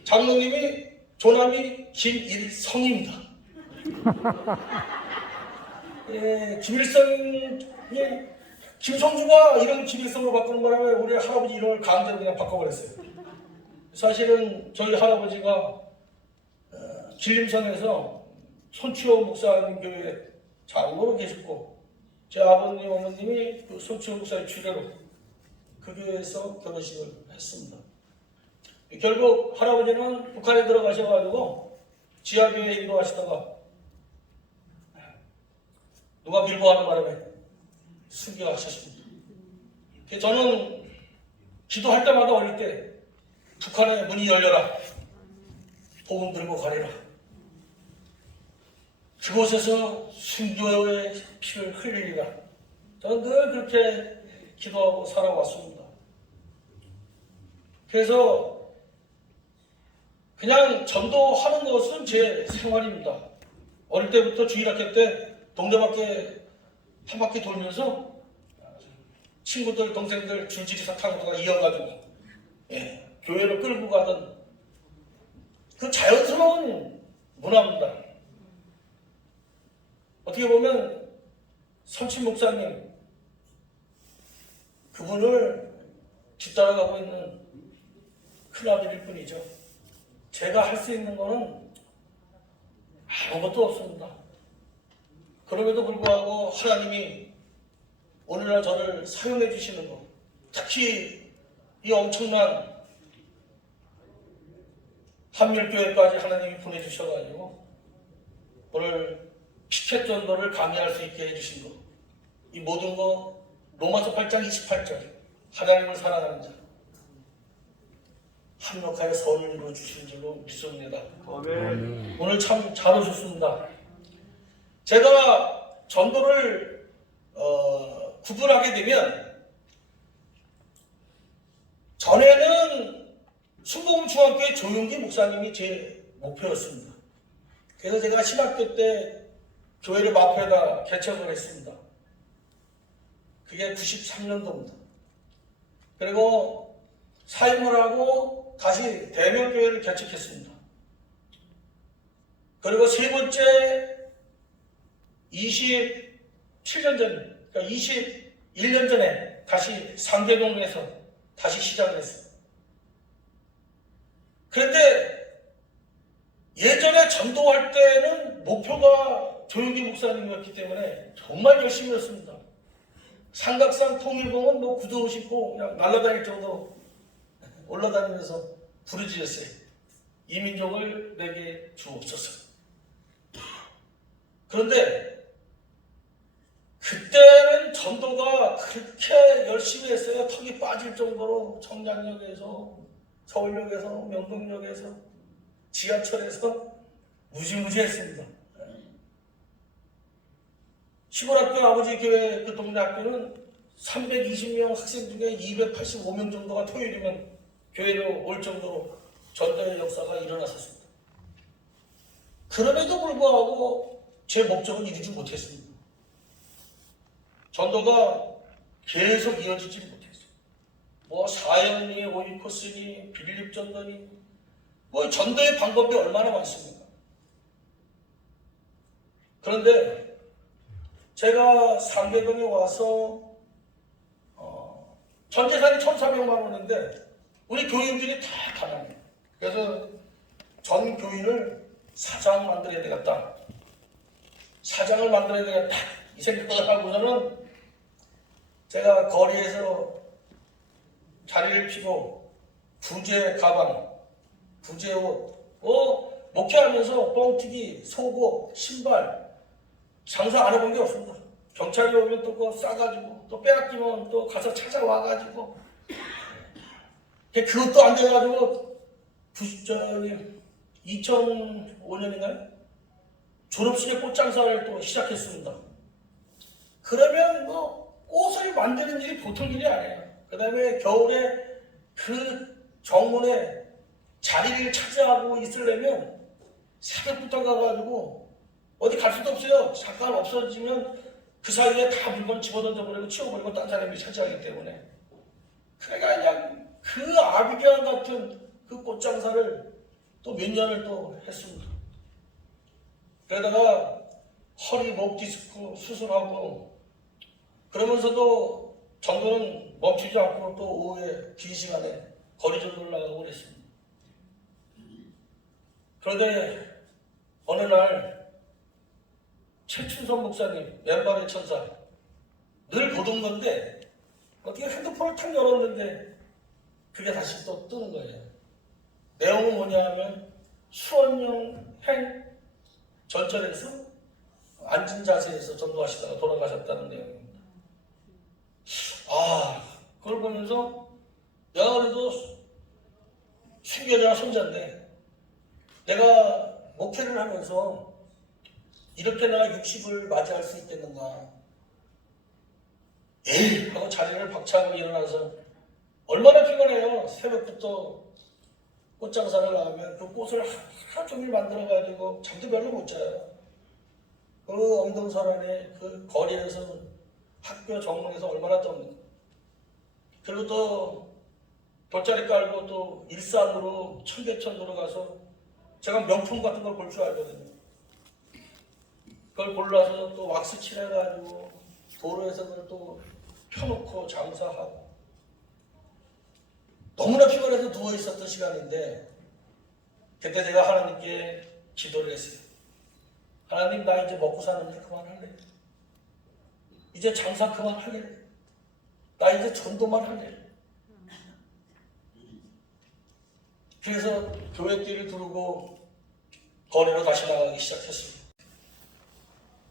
장로님이 조남이 김일성입니다. 김일성이 김성주가 이름 김일성으로 바꾸는 바람에 우리 할아버지 이름을 강제로 그냥 바꿔버렸어요. 사실은 저희 할아버지가 길림성에서 손치호 목사님 교회 장로로 계셨고 제 아버님 어머님이 그 손치호 목사의 주례로 그 교회에서 결혼식을 했습니다. 결국 할아버지는 북한에 들어가셔가지고 지하교회에 인도하시다가 누가 밀고 하는 바람에 순교하셨습니다. 저는 기도할 때마다 어릴 때 북한의 문이 열려라 복음 들고 가리라 그곳에서 순교의 피를 흘리리라 저는 늘 그렇게 기도하고 살아왔습니다. 그래서 그냥 전도하는 것은 제 생활입니다. 어릴 때부터 주일학교 때 동네밖에 한 바퀴 돌면서 친구들, 동생들 줄줄이 사탕으로다가 이어가지고 교회를 끌고 가던 그 자연스러운 문화입니다. 어떻게 보면 선친 목사님 그분을 뒤따라가고 있는 큰아들일 뿐이죠. 제가 할 수 있는 거는 아무것도 없습니다. 그럼에도 불구하고 하나님이 오늘날 저를 사용해 주시는 것, 특히 이 엄청난 한밀교회까지 하나님이 보내주셔가지고 오늘 피켓 전도를 강의할 수 있게 해주신 것, 이 모든 거 로마서 8장 28절 하나님을 사랑하는 자 합력하여 선을 이루어 주신 줄로 믿습니다. 아멘. 오늘 참 잘 오셨습니다. 제가 전도를 구분하게 되면 전에는 순복음중학교의 조용기 목사님이 제 목표였습니다. 그래서 제가 신학교 때 교회를 마포에다 개척을 했습니다. 그게 93년도입니다. 그리고 사임을 하고 다시 대명교회를 개척했습니다. 그리고 세 번째 27년 전, 그러니까 21년 전에 다시 상계동에서 다시 시작을 했어요. 그런데 예전에 전도할 때는 목표가 조용기 목사님이었기 때문에 정말 열심히 했습니다. 삼각산 통일봉은 뭐 구두 신고 그냥 날아다닐 정도 올라다니면서 부르짖었어요. 이민족을 내게 주옵소서. 그런데 그때는 전도가 그렇게 열심히 했어요. 턱이 빠질 정도로 청량역에서, 서울역에서, 명동역에서, 지하철에서 무지무지 했습니다. 시골 학교 아버지 교회 그 동네 학교는 320명 학생 중에 285명 정도가 토요일이면 교회로 올 정도로 전도의 역사가 일어났었습니다. 그럼에도 불구하고 제 목적은 이루지 못했습니다. 전도가 계속 이어지지 못했어요. 뭐 사형리, 오이코스니, 빌립전도니, 뭐 전도의 방법이 얼마나 많습니까? 그런데 제가 상계동에 와서 전 재산이 1,400만 원인데 우리 교인들이 다 가난해요. 그래서 전 교인을 사장 만들어야 되겠다. 사장을 만들어야 되겠다. 이 생각을 하고서는 제가 거리에서 자리를 피고 부재 가방, 부재 옷, 목회하면서 뻥튀기, 속옷, 신발 장사 안 해본 게 없습니다. 경찰이 오면 또 그거 싸가지고 또 빼앗기면 또 가서 찾아와가지고 그것도 안 돼가지고 2005년인가요? 졸업식에 꽃장사를 또 시작했습니다. 그러면 뭐 꽃을 만드는 일이 보통 일이 아니에요. 그 다음에 겨울에 그 정문에 자리를 차지하고 있으려면 새벽부터 가가지고 어디 갈 수도 없어요. 잠깐 없어지면 그 사이에 다 물건 집어던져버리고 치워버리고 딴 사람이 차지하기 때문에. 그러니까 그냥 그 아비게일 같은 그 꽃장사를 또 몇 년을 또 했습니다. 그러다가 허리, 목 디스크 수술하고 그러면서도 전도는 멈추지 않고 또 오후에 긴 시간에 거리 전도를 나가고 그랬습니다. 그런데 어느 날 최춘선 목사님, 맨발의 천사, 늘 보던 건데 어떻게 핸드폰을 탁 열었는데 그게 다시 또 뜨는 거예요. 내용은 뭐냐 하면 수원령 행 전철에서 앉은 자세에서 전도하시다가 돌아가셨다는 내용입니다. 그걸 보면서 내가 그래도 순교자 손자인데 내가 목회를 하면서 이렇게 내가 60을 맞이할 수 있겠는가. 에이 하고 자리를 박차고 일어나서 얼마나 피곤해요. 새벽부터 꽃장사를 하면 그 꽃을 하루 종일 만들어가지고 잠도 별로 못 자요. 그 엄동설안에 그 거리에서 학교 정문에서 얼마나 떱니까. 그리고 또 돗자리 깔고 또 일산으로 청계천 들어가서 제가 명품 같은 걸 볼 줄 알거든요. 그걸 골라서 또 왁스 칠해가지고 도로에서 그걸 또 펴놓고 장사하고 너무나 피곤해서 누워있었던 시간인데 그때 제가 하나님께 기도를 했어요. 하나님, 나 이제 먹고 사는 일 그만할래. 이제 장사 그만할래. 나 이제 전도만 할래. 그래서 교회 띠를 두르고 거리로 다시 나가기 시작했습니다.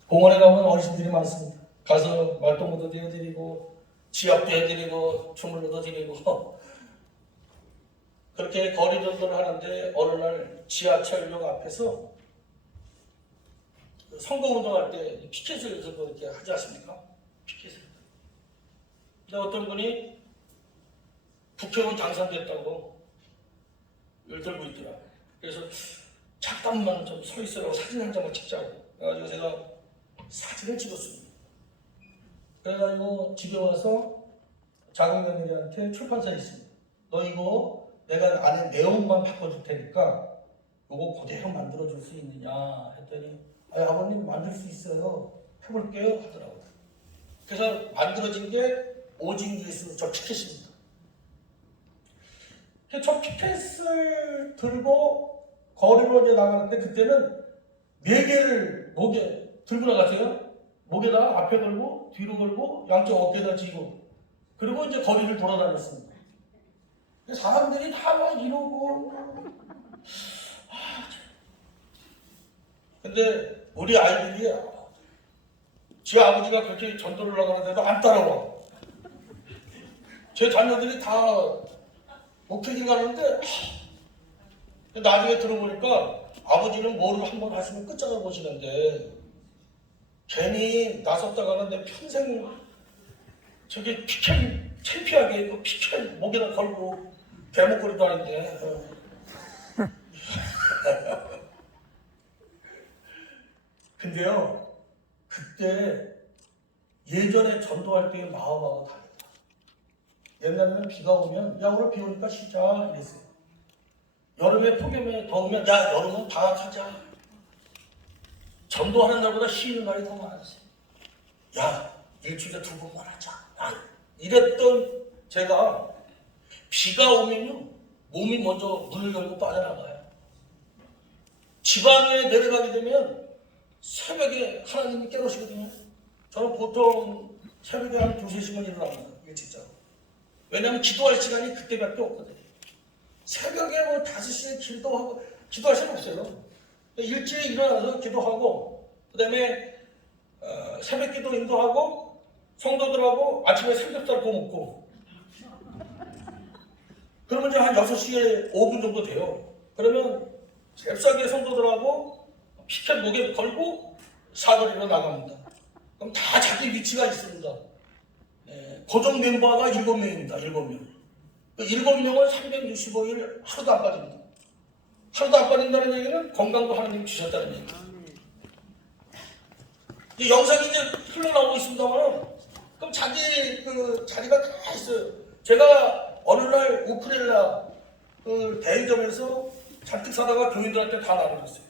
공원에 가면 어르신들이 많습니다. 가서 말동무도 해드리고 지압도 해드리고 주물러도 드리고 그렇게 거리 전도를 하는데 어느 날 지하철역 앞에서 선거운동할 때 피켓을 들고 이렇게 하지 않습니까? 피켓을. 근데 어떤 분이 국회의원 당선됐다고 이걸 들고 있더라고요. 그래서 잠깐만 좀 서 있으라고 사진 한 장만 찍자고. 그래가지고 제가 사진을 찍었습니다. 그래가지고 집에 와서 작은 며느리한테 출판사에 있습니다. 너 이거 내가 안에 내용만 바꿔줄 테니까 이거 그대로 만들어줄 수 있느냐 했더니 아버님 만들 수 있어요. 해볼게요 하더라고요. 그래서 만들어진 게 오직 예수 저 피켓입니다. 저 피켓을 들고 거리로 이제 나가는데 그때는 4개를 목에 들고 나갔어요. 목에다 앞에 걸고 뒤로 걸고 양쪽 어깨에다 쥐고 그리고 이제 거리를 돌아다녔습니다. 사람들이 다 막 이러고. 근데 우리 아이들이 제 아버지가 그렇게 전도를 나가는데도 안 따라와. 제 자녀들이 다 목회길 가는데 나중에 들어보니까 아버지는 뭐를 한번 하시면 끝장을 보시는데 괜히 나섰다가는 내 평생 저기 피켓 창피하게 그 피켓 목에다 걸고 대목걸이도 아닌데 근데요 그때 예전에 전도할 때의 마음하고 다르다. 옛날에는 비가 오면 야 오늘 비 오니까 쉬자 이랬어요. 여름에 폭염에 더우면 야 여름은 방학하자. 전도하는 날보다 쉬는 날이 더 많았어요. 야 일주일에 2번만 하자. 이랬던 제가 비가 오면요 몸이 먼저 문을 열고 빠져나가요. 지방에 내려가게 되면 새벽에 하나님이 깨우시거든요. 저는 보통 새벽에 한 2-3시간 일어납니다. 일찍 자고. 왜냐하면 기도할 시간이 그때밖에 없거든요. 새벽에 뭐 5시에 기도하고 기도할 시간 없어요. 일찍 일어나서 기도하고 그 다음에 새벽 기도 인도하고 성도들하고 아침에 삼겹살 구워 먹고 그러면 이제 한 6시에 5분 정도 돼요. 그러면 잽싸게 성도들하고 피켓 목에 걸고 사거리로 나갑니다. 그럼 다 자기 위치가 있습니다. 고정 멤버가 7명입니다. 7명. 그 7명을 365일 하루도 안 빠집니다. 하루도 안 빠진다는 얘기는 건강도 하나님이 주셨다는 얘기입니다. 이 영상이 이제 흘러나오고 있습니다만 그럼 자기 그 자리가 다 있어요. 제가 어느 날 우크렐라 그 대리점에서 잔뜩 사다가 교인들한테 다 나눠줬어요.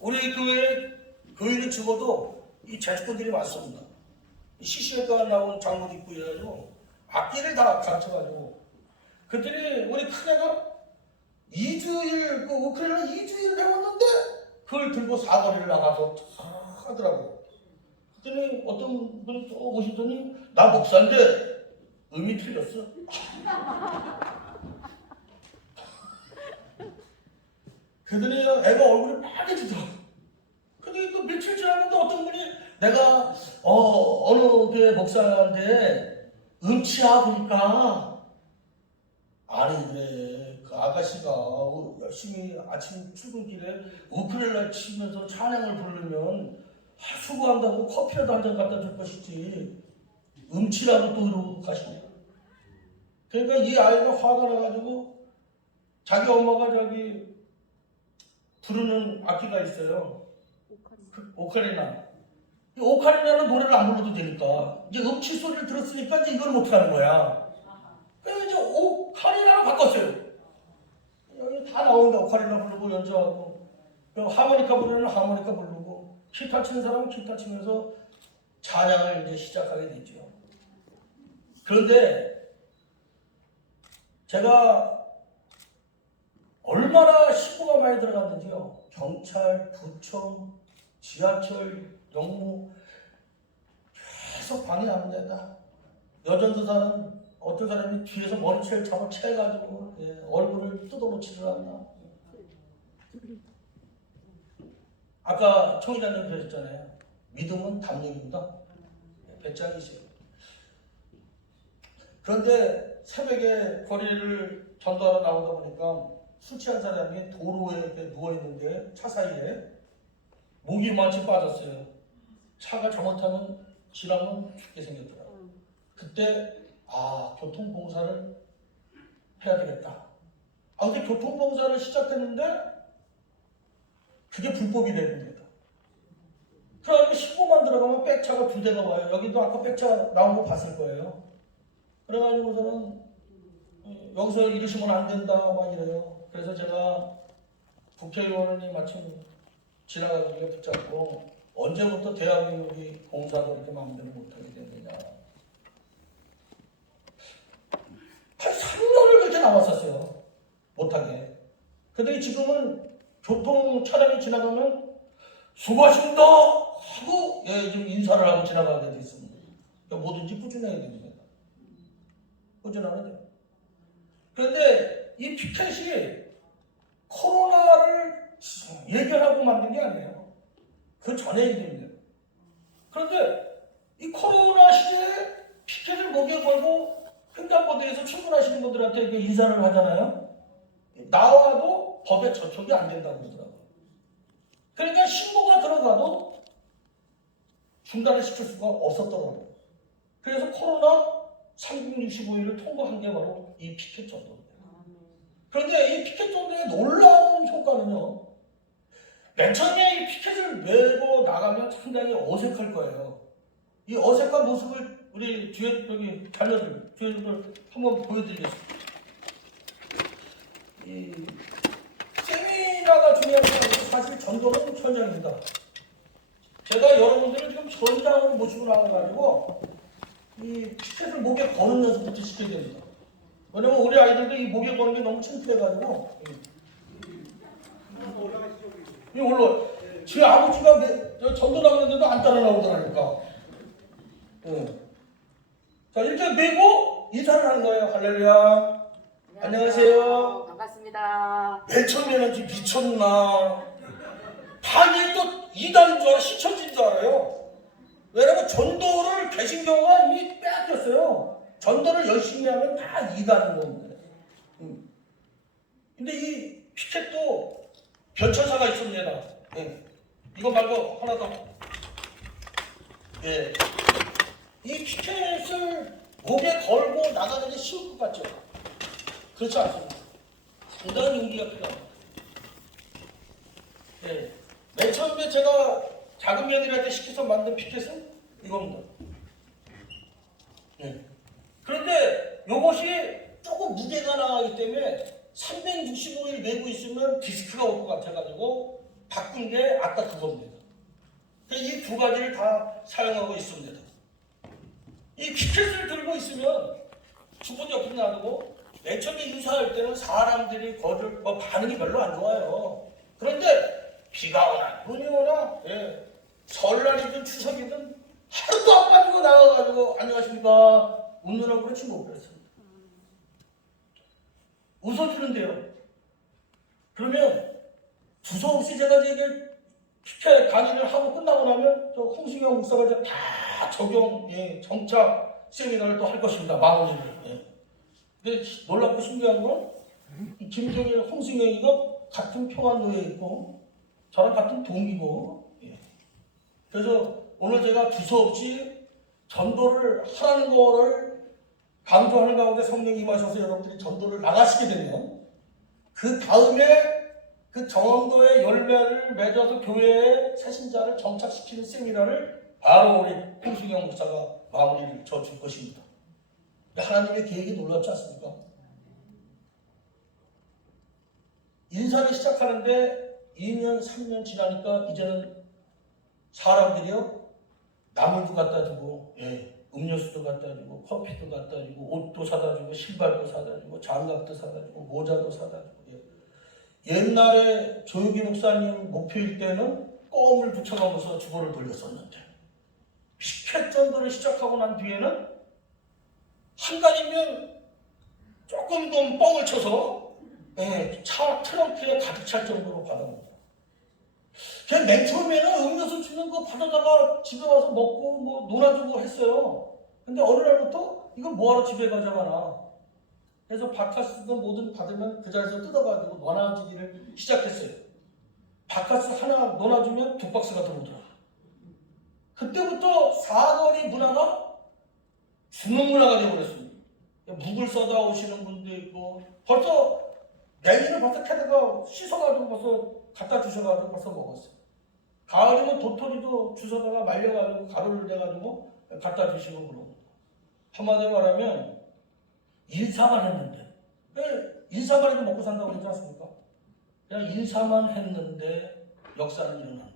우리 교회 교인은 죽어도 이 재주꾼들이 많습니다. CC에가 나온 장모도 있고 이래가지고 악기를 다 가르쳐가지고 그랬더니 우리 큰애가 2주일 그 우크렐라 2주일 배웠는데 그걸 들고 사거리를 나가서 하더라고. 그랬더니 어떤 분이 또 오시더니 나 목사인데 음이 틀렸어. 그랬더니 애가 얼굴이 빨개지더라고. 근데 또 며칠 지났는데 어떤 분이 내가 어느 교회 목사인데 음치야 보니까 아니 그래 그 아가씨가 열심히 아침 출근길에 우크렐레 치면서 찬양을 부르면 수고한다고 커피라도 한 잔 갖다 줄 것이지 음치라고 또 이러고 가시네. 그러니까 이 아이가 화가 나가지고 자기 엄마가 저기 부르는 악기가 있어요. 오카리나. 이 오카리나는 노래를 안 불러도 되니까 이제 음치 소리를 들었으니까 이제 이걸 못 하는 거야. 그래서 이제 오카리나로 바꿨어요. 여기 다 나온다. 오카리나 부르고 연주하고 하모니카 부르는 하모니카 부르고 기타 치는 사람은 기타 치면서 찬양을 이제 시작하게 되죠. 그런데 제가 얼마나 신고가 많이 들어갔는지요. 경찰, 구청, 지하철, 영무 계속 방해합니다. 여전도사는 어떤 사람이 뒤에서 머리채를 잡아 채가지고 얼굴을 뜯어놓지를 않나. 아까 총회장님 그러셨잖아요. 믿음은 담력입니다. 배짱이세요. 그런데 새벽에 거리를 전도하러 나오다 보니까 술 취한 사람이 도로에 이렇게 누워있는데 차 사이에 목이 많이 빠졌어요. 차가 잘못하면 지나면 죽게 생겼더라고요. 그때 교통봉사를 해야 되겠다. 근데 교통봉사를 시작했는데 그게 불법이 된 겁니다. 그래가지고 신고만 들어가면 백차가 2대가 와요. 여기도 아까 백차 나온 거 봤을 거예요. 그래가지고서는 여기서 이러시면 안 된다 막 이래요. 그래서 제가 국회의원이 마침 지나가기가 붙잡고 언제부터 대학이 우리 공사도 이렇게 마음대로 못하게 된 거냐. 한 3년을 그렇게 남았었어요. 못하게. 근데 지금은 교통 차량이 지나가면 수고하십니다 하고 좀 인사를 하고 지나가게 돼 있습니다. 그러니까 뭐든지 꾸준해야 됩니다. 꾸준하면 돼요. 그런데 이 피켓이 코로나를 예견하고 만든 게 아니에요. 그 전에 일입니다. 그런데 이 코로나 시대에 피켓을 목에 걸고 횡단보도에서 출근하시는 분들한테 이렇게 인사를 하잖아요. 나와도 법에 저촉이 안 된다고 그러더라고요. 그러니까 신고가 들어가도 중단을 시킬 수가 없었더라고요. 그래서 코로나 365일을 통과한 게 바로 이 피켓 전도입니다. 그런데 이 피켓 전도의 놀라운 효과는요. 맨 처음에 이 피켓을 메고 나가면 상당히 어색할 거예요. 이 어색한 모습을 우리 뒤에 여기 자녀들, 뒤에들 한번 보여드리겠습니다. 이 세미나가 중요한 건 아니고 사실 전도는 현장입니다. 제가 여러분들을 지금 현장으로 모시고 나와가지고 이 피켓을 목에 거는 연습부터 시켜야 됩니다. 왜냐면 우리 아이들도 이 목에 거는 게 너무 창피해가지고 이 올라 제 아버지가 전도 나가는데도 안 따라 나오더라니까. 자 이렇게 메고 인사를 하는 거예요. 할렐루야. 안녕하세요. 반갑습니다. 맨 처음에는 지금 미쳤나. 다 이게 또 이단인 줄 알아. 시천진 줄 알아요. 왜냐면 전도를 개신교가 이미 빼앗겼어요. 전도를 열심히 하면 다 이단인 건데. 근데 이 피켓도 변천사가 있습니다. 이거 말고 하나 더. 이 피켓을 목에 걸고 나가는 게 쉬울 것 같죠? 그렇지 않습니다. 상당히 용기가 필요합니다. 맨 처음에 제가 작은 며느리한테 시켜서 만든 피켓은 이겁니다. 그런데 이것이 조금 무게가 나가기 때문에 365일 메고 있으면 디스크가 올 것 같아가지고 바꾼 게 아까 그겁니다. 이 두 가지를 다 사용하고 있습니다. 이 피켓을 들고 있으면 주부 옆에 놔두고 맨 처음에 인사할 때는 사람들이 반응이 별로 안 좋아요. 그런데 비가 오나 눈이 오나 설날이든 추석이든 하루도 안 빠지고 나가가지고 안녕하십니까 웃는 얼굴에 친구 그랬습니다. 웃어주는데요. 그러면 두서없이 제가 이게 피켓 강의를 하고 끝나고 나면 저 홍승영 목사가 이제 다 적용 정착 세미나를 또 할 것입니다. 마무리를. 근데 놀랍고 신기한 건 김종일 홍승영이가 같은 평안로에 있고 저랑 같은 동기고 그래서 오늘 제가 두서없이 전도를 하라는 거를 강조하는 가운데 성령이 임하셔서 여러분들이 전도를 나가시게 되면 그 다음에 그 정원도의 열매를 맺어서 교회에 새신자를 정착시키는 세미나를 바로 우리 홍승영 목사가 마무리를 져줄 것입니다. 하나님의 계획이 놀랍지 않습니까? 인사를 시작하는데 2년, 3년 지나니까 이제는 사람들이요 나물도 갖다 주고 음료수도 갖다 주고 커피도 갖다 주고 옷도 사다 주고 신발도 사다 주고 장갑도 사다 주고 모자도 사다 주고 옛날에 조유기 목사님 목표일 때는 껌을 붙여가면서 주보를 돌렸었는데 피켓 전도를 시작하고 난 뒤에는 한 달이면 조금 더 뻥을 쳐서 차 트렁크에 가득 찰 정도로 받아옵니다. 그냥 맨 처음에는 음료수 주는 거 받아다가 집에 와서 먹고 뭐 놀아주고 했어요. 근데 어느 날부터 이거 뭐하러 집에 가져가나. 그래서 바카스도 뭐든 받으면 그 자리에서 뜯어가지고 넣어주기를 시작했어요. 바카스 하나 넣어주면 2박스가 들어오더라. 그때부터 사거리 문화가 주는 문화가 되어버렸습니다. 묵을 써다 오시는 분도 있고 벌써 냉이를 벌써 캐다가 씻어가지고 벌써 갖다 주셔가지고 벌써 먹었어요. 가을이면 도토리도 주워다가 말려가지고 가루를 내가지고 갖다 주시고 그러고 한마디로 말하면 인사만 했는데 인사만 해도 먹고 산다고 그러지 않습니까? 그냥 인사만 했는데 역사는 일어나는 거예요.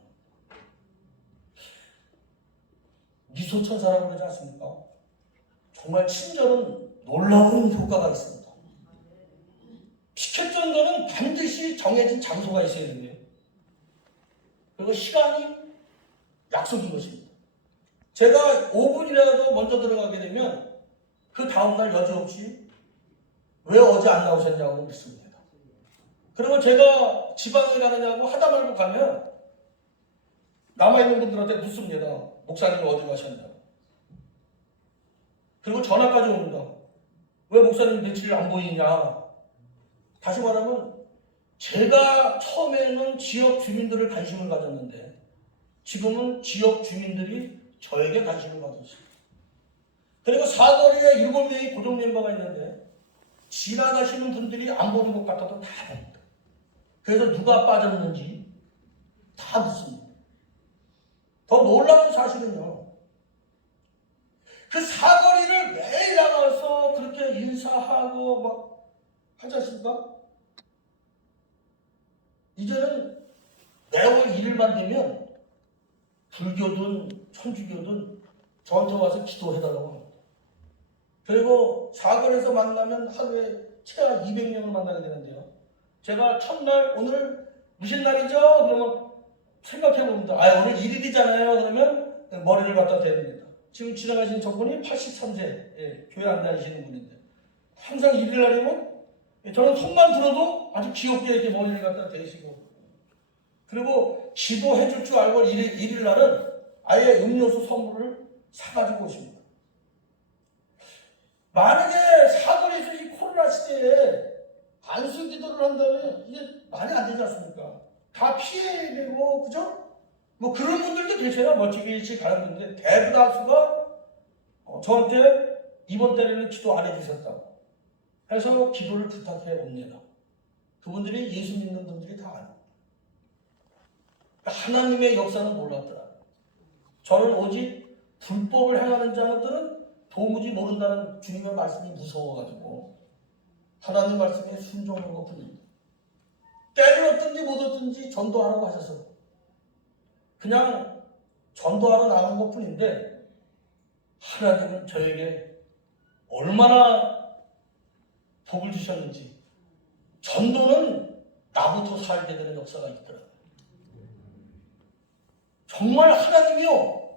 미소천사라고 그러지 않습니까? 정말 친절은 놀라운 효과가 있습니다. 피켓 전도는 반드시 정해진 장소가 있어야 돼요. 그리고 시간이 약속인 것입니다. 제가 5분이라도 먼저 들어가게 되면 그 다음날 여지없이 왜 어제 안 나오셨냐고 묻습니다. 그리고 제가 지방에 가느냐고 하다 말고 가면 남아있는 분들한테 묻습니다. 목사님 어디 가셨냐고. 그리고 전화까지 옵니다. 왜 목사님 며칠 안 보이냐. 다시 말하면 제가 처음에는 지역 주민들을 관심을 가졌는데 지금은 지역 주민들이 저에게 관심을 가졌습니다. 그리고 사거리에 7명의 고정 멤버가 있는데 지나가시는 분들이 안 보는 것 같아도 다 봅니다. 그래서 누가 빠졌는지 다 묻습니다. 더 놀라운 사실은요. 그 사거리를 매일 나가서 그렇게 인사하고 막 하지 않습니까? 이제는 매월 1일만 되면 불교든 천주교든 저한테 와서 기도해달라고 합니다. 그리고 사거리에서 만나면 하루에 최하 200명을 만나게 되는데요. 제가 첫날 오늘 무슨 날이죠? 그러면 생각해 봅니다. 아, 오늘 1일이잖아요. 그러면 머리를 갖다 대립니다. 지금 지나가신 저분이 83세, 예, 교회 안 다니시는 분인데 항상 1일 날이면 저는 손만 들어도 아주 귀엽게 이렇게 머리를 갖다 대시고 그리고 기도해 줄 줄 알고 1일 날은 아예 음료수 선물을 사가지고 오십니다. 만약에 사거리에서 이 코로나 시대에 안수 기도를 한다면 이게 말이 안 되지 않습니까? 다 피해되고, 그죠? 뭐 그런 분들도 계세요. 멀티비치 가는 분들. 대부다수가 저한테 이번 달에는 기도 안 해주셨다고 해서 기도를 부탁해 옵니다. 그분들이 예수 믿는 분들이 다 아닙니다. 하나님의 역사는 몰랐더라. 저는 오직 불법을 행하는 자들은 도무지 모른다는 주님의 말씀이 무서워가지고 하나님 말씀에 순종하는 것뿐입니다. 때를 얻든지 못 얻든지 전도하라고 하셔서 그냥 전도하러 나간 것뿐인데 하나님은 저에게 얼마나 복을 주셨는지 전도는 나부터 살게 되는 역사가 있더라고요. 정말 하나님이요.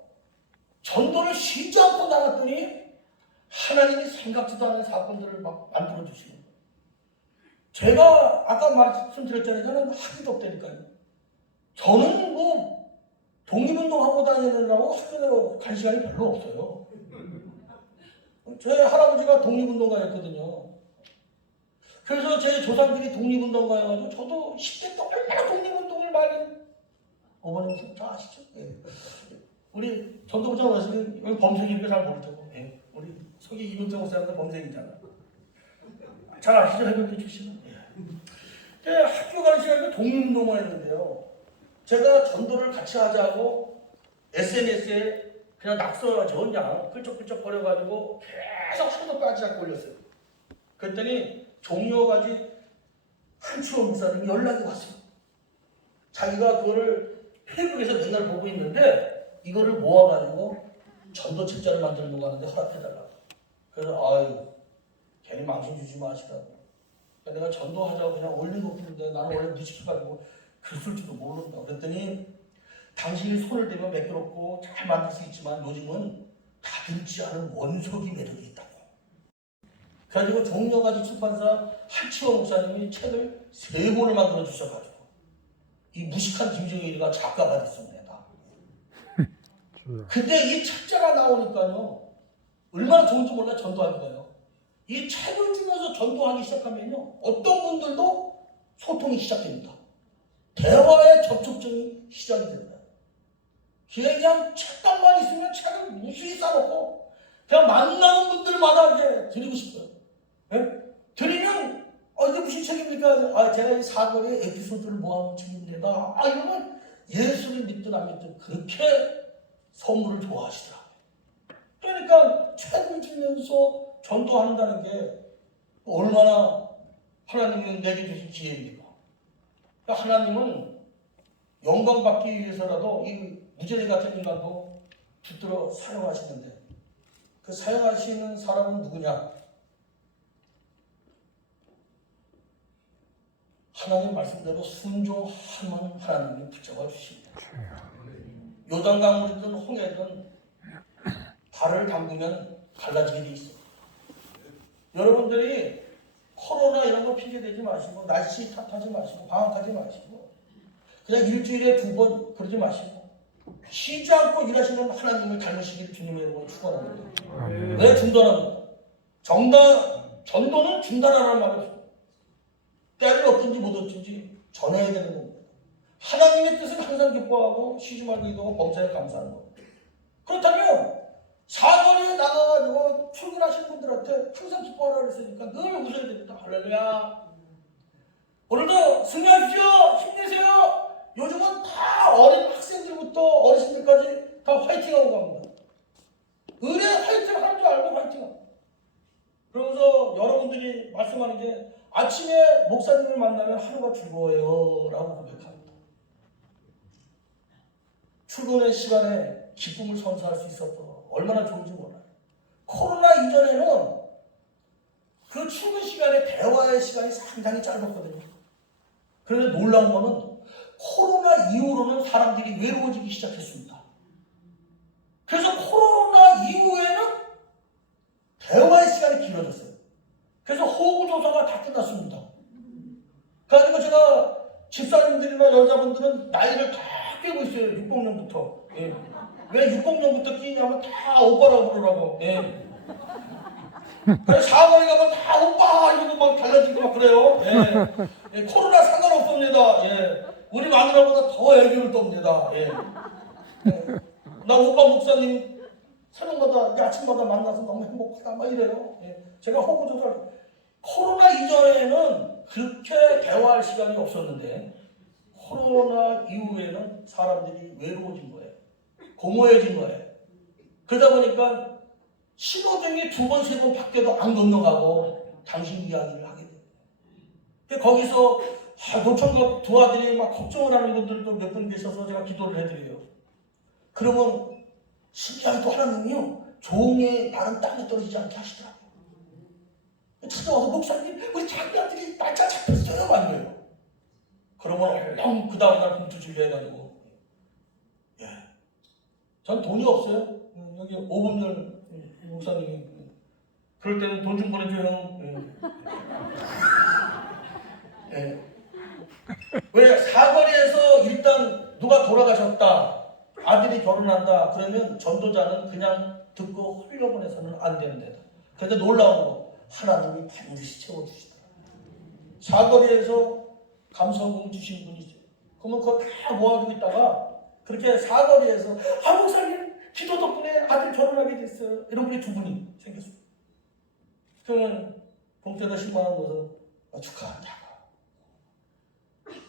전도를 쉬지 않고 나갔더니 하나님이 생각지도 않은 사건들을 막 만들어주시는 거예요. 제가 아까 말씀드렸잖아요. 저는 학위도 없다니까요. 저는 뭐 독립운동하고 다니느라고 학교에 갈 시간이 별로 없어요. 제 할아버지가 독립운동가였거든요. 그래서 제 조상들이 독립운동가여가지고 저도 10대 때 얼마나 독립운동을 많이 어머님 다 아시죠? 예. 우리 전도부장 어르신은 여기 범생이니까 잘 모를 테고 예. 우리 속이 이문태 목사님도 범생이잖아. 잘 아시죠? 해병대 출신은. 예. 학교 가는 시간에 독립운동을 했는데요. 제가 전도를 같이 하자고 SNS에 그냥 낙서가지고 그냥 끌적끌적 거려가지고 계속 하루도 빠지지 않고 올렸어요. 그랬더니 종료가지 한추원 목사님이 연락이 왔어요. 자기가 그거를 페이북에서 맨날 보고 있는데 이거를 모아가지고 전도 책자를 만들려고 하는데 허락해달라고. 그래서 아유 괜히 망신 주지 마시라고. 내가 전도하자고 그냥 올린 것뿐인데 나는 원래 무식해가지고 글 쓸 줄도 모른다. 그랬더니 당신이 손을 대면 매끄럽고 잘 만들 수 있지만 요즘은 다듬지 않은 원석이 매력이 있다고. 그래가지고 종려가지 출판사 한치호 목사님이 책을 3권을 만들어 주셔가지고 이 무식한 김정일이가 작가가 됐습니다. 근데 이 책자가 나오니까요 얼마나 좋은지 몰라. 전도하기가요. 이 책을 주면서 전도하기 시작하면요 어떤 분들도 소통이 시작됩니다. 대화의 접촉점이 시작이 됩니다. 그냥 책감만 있으면 책을 무수히 싸놓고 그냥 만나는 분들마다 이제 드리고 싶어요. 네? 드리면 이게 무슨 책입니까? 제가 이 사거리의 에피소드를 모아놓은 책입니다. 이러면 예수를 믿든 안 믿든 그렇게 선물을 좋아하시더라고요. 그러니까 책을 주면서 전도한다는 게 얼마나 하나님이 내게 주신 기회입니까? 그러니까 하나님은 영광 받기 위해서라도 이 무죄리 같은 인간도 붙들어 사용하시는데 그 사용하시는 사람은 누구냐? 하나님 말씀대로 순종하면 하나님이 붙잡아 주십니다. 요단강물이든 홍해든 발을 담그면 갈라지게 돼 있어요. 여러분들이 코로나 이런 거 핑계대지 마시고 날씨 탓하지 마시고 방학하지 마시고 그냥 일주일에 2번 그러지 마시고 쉬지 않고 일하시는 하나님을 닮으시기를 주님의 이름으로 축원합니다. 왜 중단합니다. 전도는 중단하라는 말이죠. 때를 얻든지 못 얻든지 전해야 되는 겁니다. 하나님의 뜻을 항상 기뻐하고 쉬지 말고 기도하고 범사에 감사하는 겁니다. 그렇다면 사거리에 나가가지고 출근하시는 분들한테 항상 기뻐하라 그랬으니까 늘 웃어야 됩니다. 할렐루야. 오늘도 승리하십시오. 힘내세요. 요즘은 다 어린 학생들부터 어르신들까지 다 화이팅하고 갑니다. 의뢰 화이팅 하는 줄 알고 화이팅합니다. 그러면서 여러분들이 말씀하는 게 아침에 목사님을 만나면 하루가 즐거워요 라고 고백합니다. 출근의 시간에 기쁨을 선사할 수 있었던 얼마나 좋은지 몰라요. 코로나 이전에는 그 출근 시간에 대화의 시간이 상당히 짧았거든요. 그런데 놀라운 거는 코로나 이후로는 사람들이 외로워지기 시작했습니다. 그래서 코로나 이후에는 대화의 시간이 길어졌어요. 그래서 호구조사가 다 끝났습니다. 그래가지고 제가 집사님들이나 여자분들은 나이를 다 끼고 있어요. 60년부터. 예. 왜 60년부터 끼냐면 다 오빠라고 부르라고. 예. 그래서 사거리 가면 다 오빠 이러고 막 달라지고 막 그래요. 예. 예. 코로나 상관없습니다. 예. 우리 마누라보다 더 애교를 떱니다. 예. 예. 나 오빠 목사님 새벽마다 아침마다 만나서 너무 행복하다 막 이래요. 예. 제가 호구조사를 코로나 이전에는 그렇게 대화할 시간이 없었는데 코로나 이후에는 사람들이 외로워진 거예요. 공허해진 거예요. 그러다 보니까 신호등이 2번, 3번 바뀌어도 안 건너가고 당신 이야기를 하게 돼요. 거기서 노총각 두 아들이 막 걱정을 하는 분들도 몇 분 계셔서 제가 기도를 해드려요. 그러면 신기하게 또 하나님이요. 종의 말은 땅에 떨어지지 않게 하시더라고요. 찾아와서 목사님 우리 자기 아들이 날짜 잡혔어요 말이에요. 그러면 얼른 그 다음날 봉투 준비해가지고 예. 전 돈이 없어요. 여기 5분열 목사님이 그럴 때는 돈 좀 보내줘요. 예. 예. 왜 사거리에서 일단 누가 돌아가셨다 아들이 결혼한다 그러면 전도자는 그냥 듣고 흘려보내서는 안 되는 데다. 그런데 놀라운 거 하나님이 반드시 채워주시더라. 사거리에서 감성금 주신 분이 있어요. 그러면 그거 다 모아두고 있다가 그렇게 사거리에서 목사님 기도 덕분에 아들 결혼하게 됐어요. 이런 분이 2분이 생겼어요. 그러면 봉투에다 10만 원 넣어서 축하한다.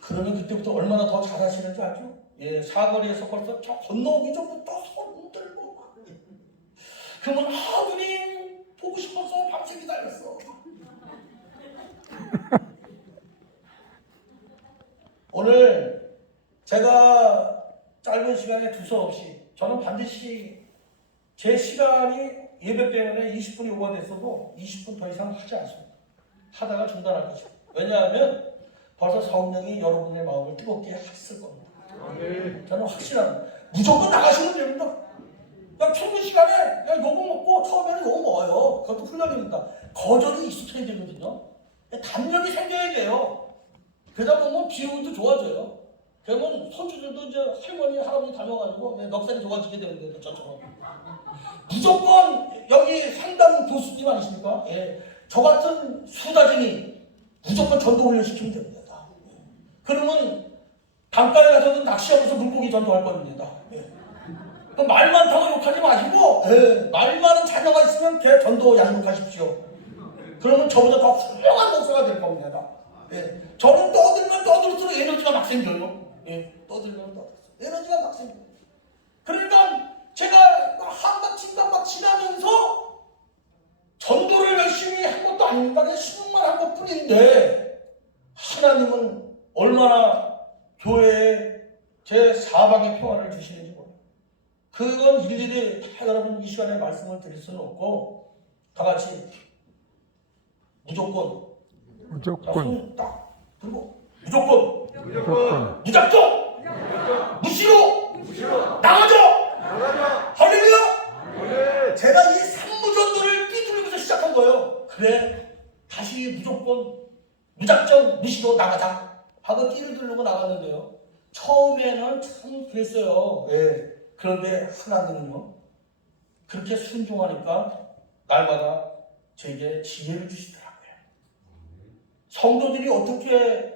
그러면 그때부터 얼마나 더 잘하시는지 알죠? 예, 사거리에서 벌써 저 건너오기 전부터 손 들고 그러면 아버님 보고 싶어서 밤새 기다렸어. 오늘 제가 짧은 시간에 두서없이 저는 반드시 제 시간이 예배 때문에 20분이 오버됐어도 20분 더 이상 하지 않습니다. 하다가 중단할 것이고 왜냐하면 벌써 성령이 여러분의 마음을 뜨겁게 했을 겁니다. 저는 확실합니다. 무조건 나가시면 됩니다. 그냥 출근 시간에 그냥 요거 먹고 처음에는 요거 먹어요. 그것도 훈련입니다. 거절이 익숙해야 되거든요. 담력이 생겨야 돼요. 그러다 보면 비율도 좋아져요. 그러면 손주들도 이제 할머니, 할아버지 닮아가지고 넉살이 좋아지게 되는 거예요. 저처럼. 무조건 여기 상담 교수님 아니십니까? 예. 저 같은 수다쟁이 무조건 전도 훈련 시키면 됩니다. 그러면 강가에 가서는 낚시하면서 물고기 전도할 겁니다. 예. 그럼 말 많다고 욕하지 마시고 예. 말 많은 자녀가 있으면 걔 전도 양육하십시오. 그러면 저보다 더 훌륭한 목사가 될 겁니다. 예. 저는 떠들면 떠들수록 에너지가 막 생겨요. 예. 떠들면 떠들수록 에너지가 막 생겨요. 그러니까 제가 한박친박 지나면서 전도를 열심히 한 것도 아닙니다. 그냥 신용만 한 것뿐인데 하나님은 얼마나 교회에 제 사방의 평안을 주시는지 몰라요. 그건 일일이 다 여러분 이 시간에 말씀을 드릴 수는 없고 다 같이 무조건 손 딱 들고 무조건 무작정 무시로 나가죠. 할렐루야. 제가 이 산무전도를 띠뚫리면서 시작한 거예요. 그래 다시 무조건 그 띠를 들고 나갔는데요. 처음에는 참 그랬어요. 예. 그런데 하나님은요, 그렇게 순종하니까 날마다 저에게 지혜를 주시더라고요. 성도들이 어떻게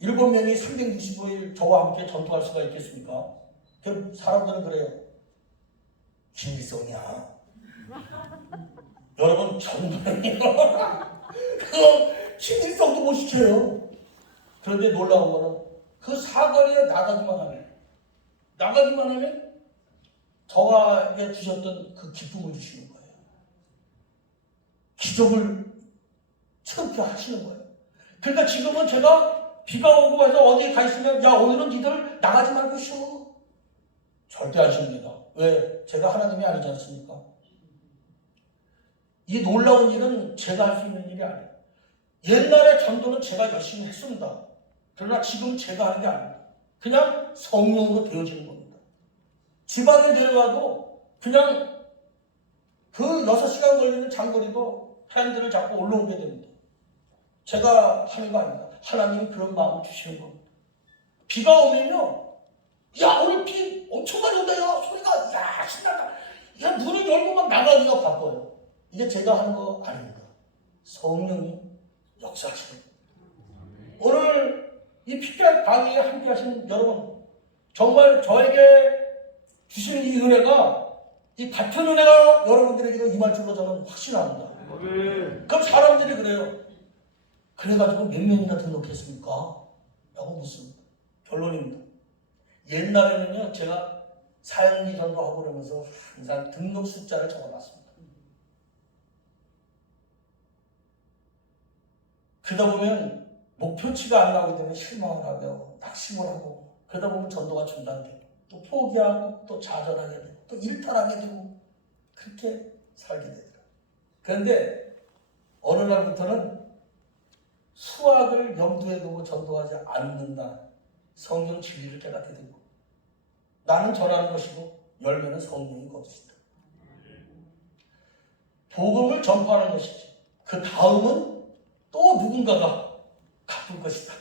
7명이 365일 저와 함께 전투할 수가 있겠습니까? 그 사람들은 그래요. 김일성이야. 여러분 전부는요. 그 김일성도 못 시켜요. 그런데 놀라운 거는 그 사거리에 나가기만 하면 저에게 주셨던 그 기쁨을 주시는 거예요. 기적을 처음부터 하시는 거예요. 그러니까 지금은 제가 비가 오고 해서 어디에 가 있으면 야 오늘은 니들 나가지 말고 쉬어. 절대 안 쉽니다. 왜? 제가 하나님이 아니지 않습니까? 이 놀라운 일은 제가 할 수 있는 일이 아니에요. 옛날에 전도는 제가 열심히 했습니다. 그러나 지금 제가 하는 게 아닙니다. 그냥 성령으로 되어지는 겁니다. 지방에 내려가도 그냥 그 6시간 걸리는 장거리도 핸들을 잡고 올라오게 됩니다. 제가 하는 거 아닙니다. 하나님이 그런 마음을 주시는 겁니다. 비가 오면요, 야 오늘 비 엄청 많이 온다. 야 소리가 야 신난다. 야 문을 열고 막 나가기가 바빠요. 이게 제가 하는 거 아닙니다. 성령이 역사하시는 거예요. 오늘 이 피켓 강의에 함께 하신 여러분, 정말 저에게 주시는 이 은혜가, 이 같은 은혜가 여러분들에게도 임할 줄로 저는 확신합니다. 그럼 사람들이 그래요. 그래가지고 몇 명이나 등록했습니까? 라고 묻습니다. 결론입니다. 옛날에는요, 제가 사형리 전도하고 그러면서 항상 등록 숫자를 적어놨습니다. 그러다 보면 목표치가 안 나오게 되면 실망을 하고 낙심을 하고, 그러다 보면 전도가 중단되고 또 포기하고 또 좌절하게 되고 또 일탈하게 되고 그렇게 살게 되더라고요. 그런데 어느 날부터는 수학을 염두에 두고 전도하지 않는다. 성경 진리를 깨닫게 되고, 나는 전하는 것이고 열매는 성령이 거두신다. 복음을 전파하는 것이지 그 다음은 또 누군가가 갚을 것이다.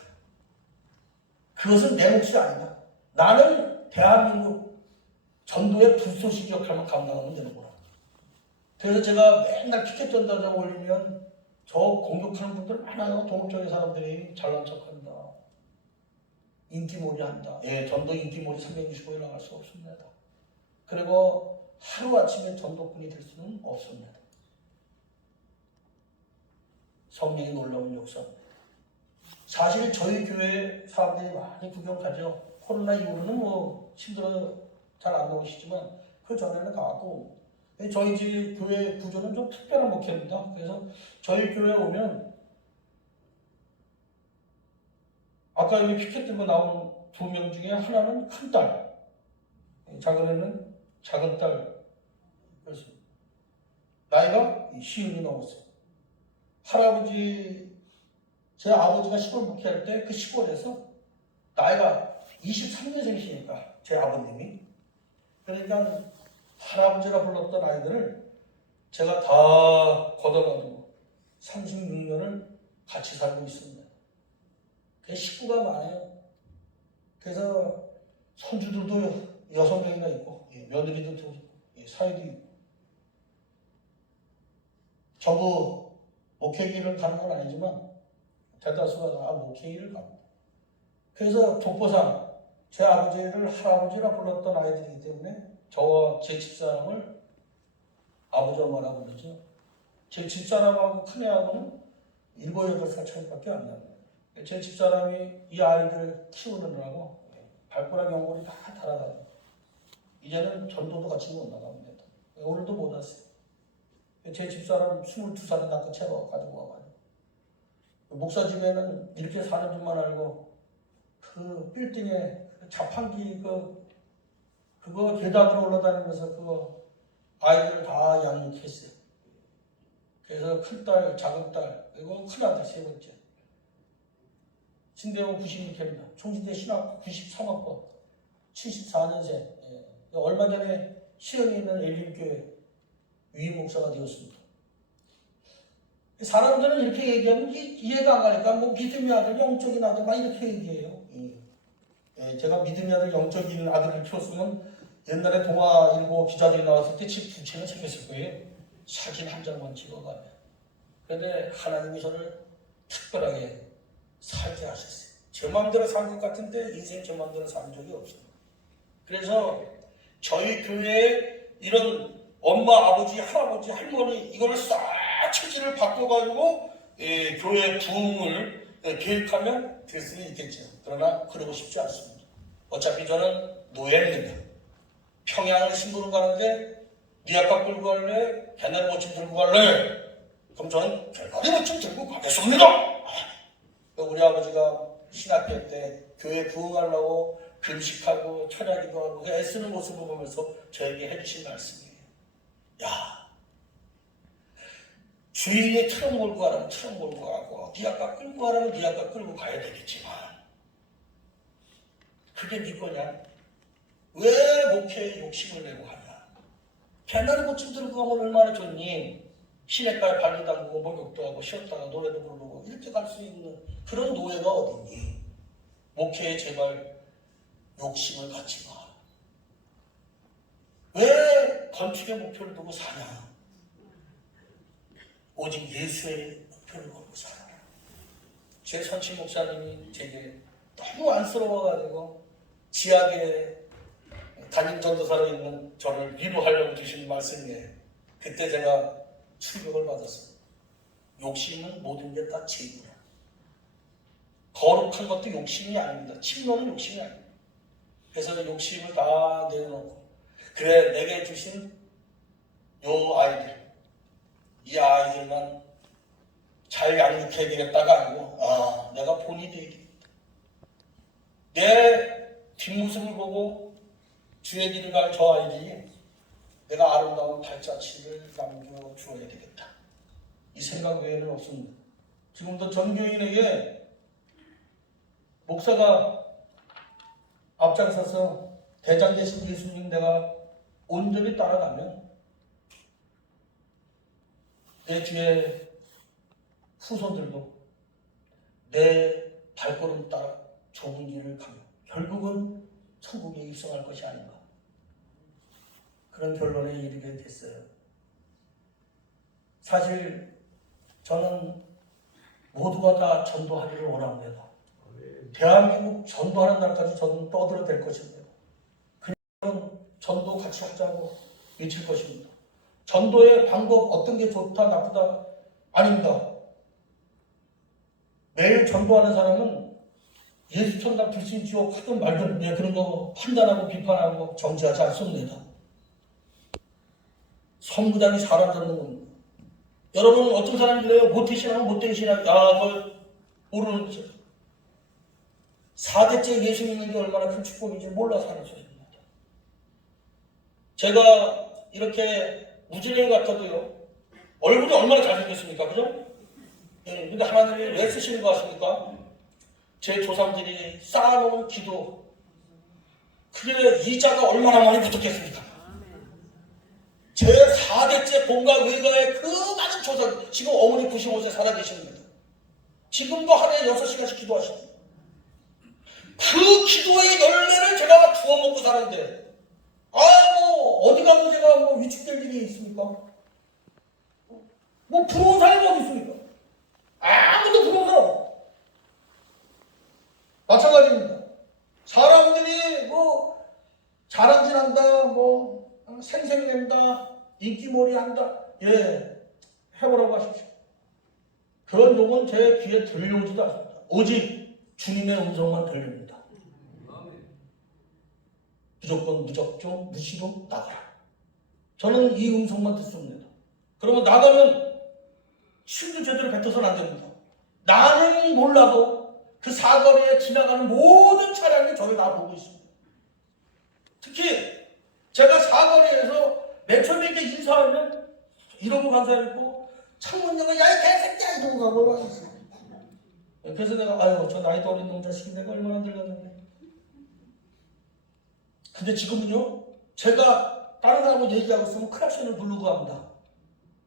그것은 내 몫이 아니다. 나는 대한민국 전도의 불쏘시기 역할만 감당하면 되는구나. 그래서 제가 맨날 피켓 전달자 올리면 저 공격하는 분들 많아요. 동업적인 사람들이 잘난 척한다. 인기몰이 한다. 예, 전도 인기몰이 365일 나갈 수 없습니다. 그리고 하루아침에 전도꾼이 될 수는 없습니다. 성령의 놀라운 역사. 사실 저희 교회 사람들이 많이 구경 가죠. 코로나 이후로는 뭐 힘들어 잘 안 나오시지만 그 전에는 가고, 저희 집 교회 구조는 좀 특별한 목회입니다. 그래서 저희 교회에 오면 아까 여기 피켓 들고 나온 2명 중에 하나는 큰 딸, 작은 애는 작은 딸이었습니다. 나이가 50이 넘었어요. 할아버지, 제 아버지가 시골 목회할 때 그 시골에서 나이가 23년생이시니까 제 아버님이, 그러니까 할아버지라 불렀던 아이들을 제가 다 걷어가지고 36년을 같이 살고 있습니다. 그 식구가 많아요. 그래서 손주들도 6명이나 있고, 며느리도 있고, 사위도 있고. 전부 목회길을 가는 건 아니지만 대다수가 다 목회길을 갑니다. 그래서 족보상 제 아버지를 할아버지라 불렀던 아이들이기 때문에 저와 제 집사람을 아버지 엄마라고 부르죠. 제 집사람하고 큰애하고는 7, 8살 차이밖에 안 납니다. 제 집사람이 이 아이들을 키우느라고 발가락 연골이 다 달아가지고 이제는 전도도 같이 못 나갑니다. 오늘도 못 왔어요. 제 집사람 22살에 낳고 채워 가지고 와가지고, 목사 집에는 이렇게 사는 줄만 알고 그 빌딩에 자판기 그거 계단으로 올라다니면서 그거 아이들 다 양육했어요. 그래서 큰딸, 작은딸, 그리고 큰아들 3번째. 신대원 96회입니다. 총신대 신학 93학번, 74년생. 얼마 전에 시흥에 있는 엘림교회 위임 목사가 되었습니다. 사람들은 이렇게 얘기하면 이해가 안 가니까 뭐 믿음의 아들, 영적인 아들 막 이렇게 얘기해요. 제가 믿음의 아들, 영적인 아들을 키웠으면 옛날에 동아일보 기자들이 나왔을 때 집 두 채는 생겼을 거예요. 사진 한 장만 찍어가면. 그런데 하나님이 저를 특별하게 살게 하셨어요. 제 마음대로 산 것 같은데 인생 제 마음대로 산 적이 없어요. 그래서 저희 교회에 이런 엄마, 아버지, 할아버지, 할머니 이거를 싹 체질을 바꿔가지고 교회 부흥을 계획하면 될 수는 있겠죠. 그러나 그러고 싶지 않습니다. 어차피 저는 노예입니다. 평양을 신부로 가는데 네 아빠 끌고 갈래? 개나리 모침 들고 갈래? 그럼 저는 개나리 모침 들고 가겠습니다. 우리 아버지가 신학교 때 교회 부흥하려고 금식하고 철야기도 하고 애쓰는 모습을 보면서 저에게 해주신 말씀이에요. 야, 주인이 트럭 몰고 가라면 트럭 몰고 가고 네 아빠 끌고 가라면 네 아빠 끌고 가야 되겠지만 그게 네 거냐? 왜 목회에 욕심을 내고 하냐? 개나리 모침 들고 가면 얼마나 좋니? 시내가에 발리 담그고 목욕도 하고 쉬었다가 노래도 부르고 이렇게 갈 수 있는 그런 노예가 어딨니? 목회에 제발 욕심을 갖지 마. 왜 건축의 목표를 두고 사냐? 오직 예수의 목표를 걸고 살아라. 제 선친 목사님이 제게 너무 안쓰러워가지고 지하계 담임 전도사로 있는 저를 위로하려고 주신 말씀이에요. 그때 제가 충격을 받았어요. 욕심은 모든 게 다 죄구나. 거룩한 것도 욕심이 아닙니다. 침노는 욕심이 아닙니다. 그래서 욕심을 다 내려놓고 그래 내게 주신 요 아이들 이 아이들만 잘 양육해야 되겠다가 아니고 내가 본이 되겠다. 내 뒷모습을 보고 주의 길을 갈 저 아이들이 내가 아름다운 발자취를 남겨주어야 되겠다. 이 생각 외에는 없습니다. 지금도 전교인에게 목사가 앞장서서 대장 되신 예수님 내가 온전히 따라가면 내 뒤에 후손들도 내 발걸음 따라 좁은 길을 가며 결국은 천국에 입성할 것이 아닌가 그런 결론에 이르게 됐어요. 사실 저는 모두가 다 전도하기를 원합니다. 대한민국 전도하는 날까지 저는 떠들어댈 것입니다. 그냥 전도 같이 하자고 외칠 것입니다. 전도의 방법 어떤 게 좋다 나쁘다 아닙니다. 매일 전도하는 사람은 예수 천당 불신 지옥 하든 말든 그런 거 판단하고 비판하고 정지하지 않습니다. 선구장이 사람 잡는 겁니다. 여러분 어떤 사람이 그래요? 못되시나 못되시나 그걸 모르는 거죠. 4대째 예수 믿는 게 얼마나 큰 축복인지 몰라서 하는 소리입니다. 제가 이렇게 무지랭이 같아도요 얼굴이 얼마나 잘생겼습니까? 그죠? 근데 하나님이 왜 쓰시는 거 아십니까? 제 조상들이 쌓아놓은 기도 그게 이자가 얼마나 많이 붙었겠습니까? 제 4대째 본가 외가의 그 많은 조상 지금 어머니 95세 살아계십니다. 지금도 하루에 6시간씩 기도하십니다. 그 기도의 열매를 제가 주워 먹고 사는데 어디 가도 제가 위축될 일이 있습니까? 부러운 사람이 어디 있습니까? 아무도 부러운 사람 마찬가지입니다. 사람들이 자랑질한다 생색낸다 인기몰이 한다 해보라고 하십시오. 그런 욕은 제 귀에 들려오지도 않습니다. 오직 주님의 음성만 들립니다. 무조건 무적종 무시로 나가라. 저는 이 음성만 듣습니다. 그러면 나가면 침도 제대로 뱉어서는 안 됩니다. 나는 몰라도 그 사거리에 지나가는 모든 차량이 저를 다 보고 있습니다. 특히 제가 사거리에서 맨 처음에 이렇게 인사하면 이러고 간 사람 있고 창문 열고 야 이 개새끼야 이러고 가고 그래서 내가 저 나이도 어린 놈 자식이 내가 얼마나 늙었는데. 근데 지금은요 제가 다른 사람하고 얘기하고 있으면 클락션을 누르고 갑니다.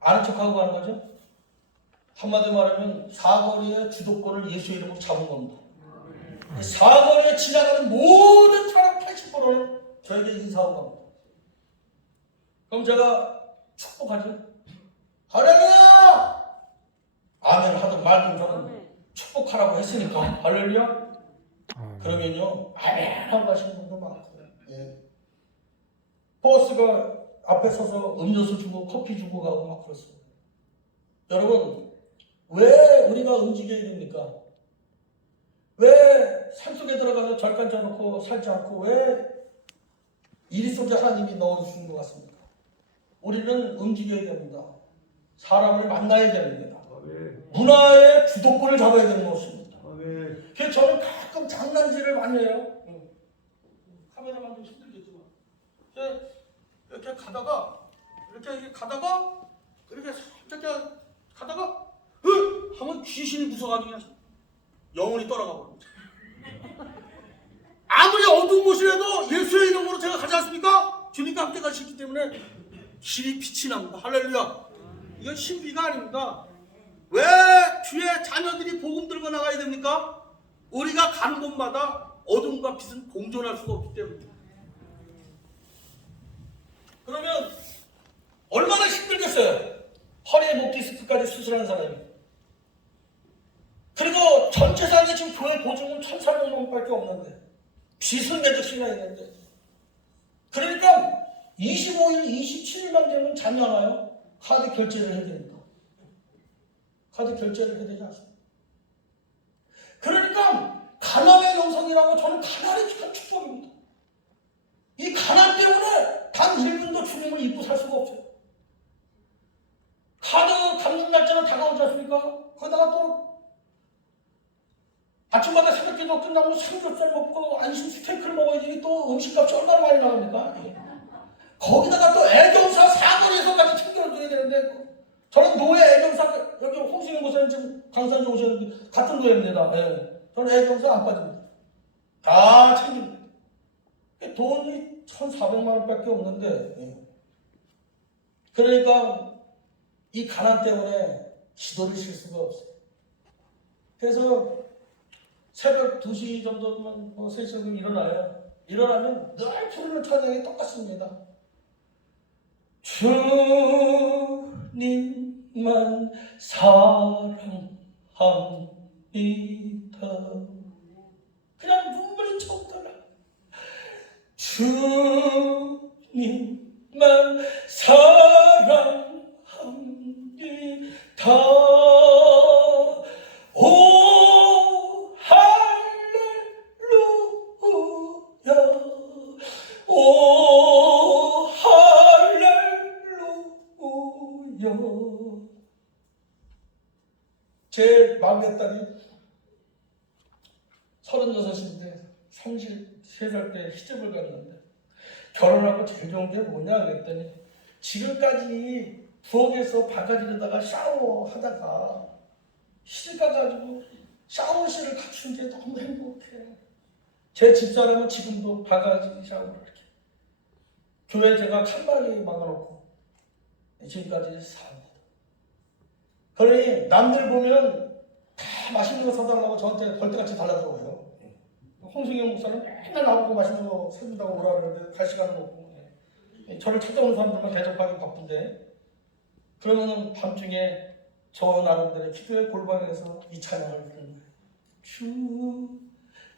아는 척하고 가는 거죠. 한마디로 말하면 사거리의 주도권을 예수의 이름으로 잡은 겁니다. 사거리에 지나가는 모든 차량 80%는 저에게 인사하고 갑니다. 그럼 제가 축복하죠. 할렐루야! 아멘 하든 말든 저는 축복하라고 했으니까 할렐루야? 그러면요 아멘 하고 가시는 분도 많고요. 예. 버스가 앞에 서서 음료수 주고 커피 주고 가고 막 그렇습니다. 여러분 왜 우리가 움직여야 됩니까? 왜 산속에 들어가서 절간 쳐놓고 살지 않고 왜 이리 속에 하나님이 넣어주신 것 같습니까? 우리는 움직여야 됩니다. 사람을 만나야 됩니다. 문화의 주도권을 잡아야 되는 것입니다. 그래서 저는 가끔 장난질을 많이 해요. 카메라만도 힘들겠지만 이렇게 가다가 하면 귀신이 무서워가지고 그냥 영혼이 떠나가 버립니다. 아무리 어두운 곳이라도 예수의 이름으로 제가 가지 않습니까? 주님과 함께 가시기 때문에 길이 빛이 납니다. 할렐루야. 이건 신비가 아닙니다. 왜 주의 자녀들이 복음 들고 나가야 됩니까? 우리가 가는 곳마다 어둠과 빛은 공존할 수가 없기 때문입니다. 그러면 얼마나 힘들겠어요? 허리에 목 디스크까지 수술한 사람이. 그리고 전 재산이 지금 교회 보증은 1,400만 원밖에 없는데 빚은 몇억씩이나 있는데 그러니까 25일, 27일만 되면 잠이 안 와요. 카드 결제를 해야 됩니다. 카드 결제를 해야 되지 않습니까? 그러니까 가난의 영성이라고 저는 가난이 참 축복입니다. 이 가난 때문에 단 1분도 주님을 잊고 살 수가 없어요. 카드 갚는 날짜는 다가오지 않습니까? 거기다가 또 아침마다 새벽기도 끝나고 삼겹살 먹고 안심 스테이크를 먹어야지 또 음식값이 얼마나 많이 나갑니까? 거기다가 또 애경사 사거리에서까지 챙겨줘야 되는데 저는 노예 애경사 여기 홍승현 목사님 지금 강산에 오셨는데 같은 노예입니다. 예. 저는 애경사 안 빠집니다. 다 챙깁니다. 돈이 1,400만 원밖에 없는데 예. 그러니까 이 가난 때문에 기도를 쉴 수가 없어요. 그래서 새벽 2시 정도면 3시 정도 일어나요. 일어나면 늘 부르는 찬양이 똑같습니다. 주님만 사랑합니다. 그냥 눈물이 척 달라. 주님만 사랑합니다. 오 할렐루야. 오 할렐루야. 제 막내딸이 36인데 33살 때 시집을 갔는데 결혼하고 제일 좋은 게 뭐냐 그랬더니 지금까지 부엌에서 바가지에다가 샤워하다가 시집 가가지고 샤워실을 갖춘 게 너무 행복해. 제 집사람은 지금도 바가지 샤워를 이렇게 교회 제가 칸막이 막아놓고 지금까지 삽니다. 그러니 남들 보면 다 맛있는 거 사달라고 저한테 벌떼같이 달라들어와요. 홍승현 목사는 맨날 나보고 맛있는 거 사준다고 오라 그러는데 갈 시간은 없고 저를 찾아오는 사람들만 대접하기 바쁜데 그러면은 밤중에 저 나름대로 기도의 골방에서 이 찬양을 부르는 거예요.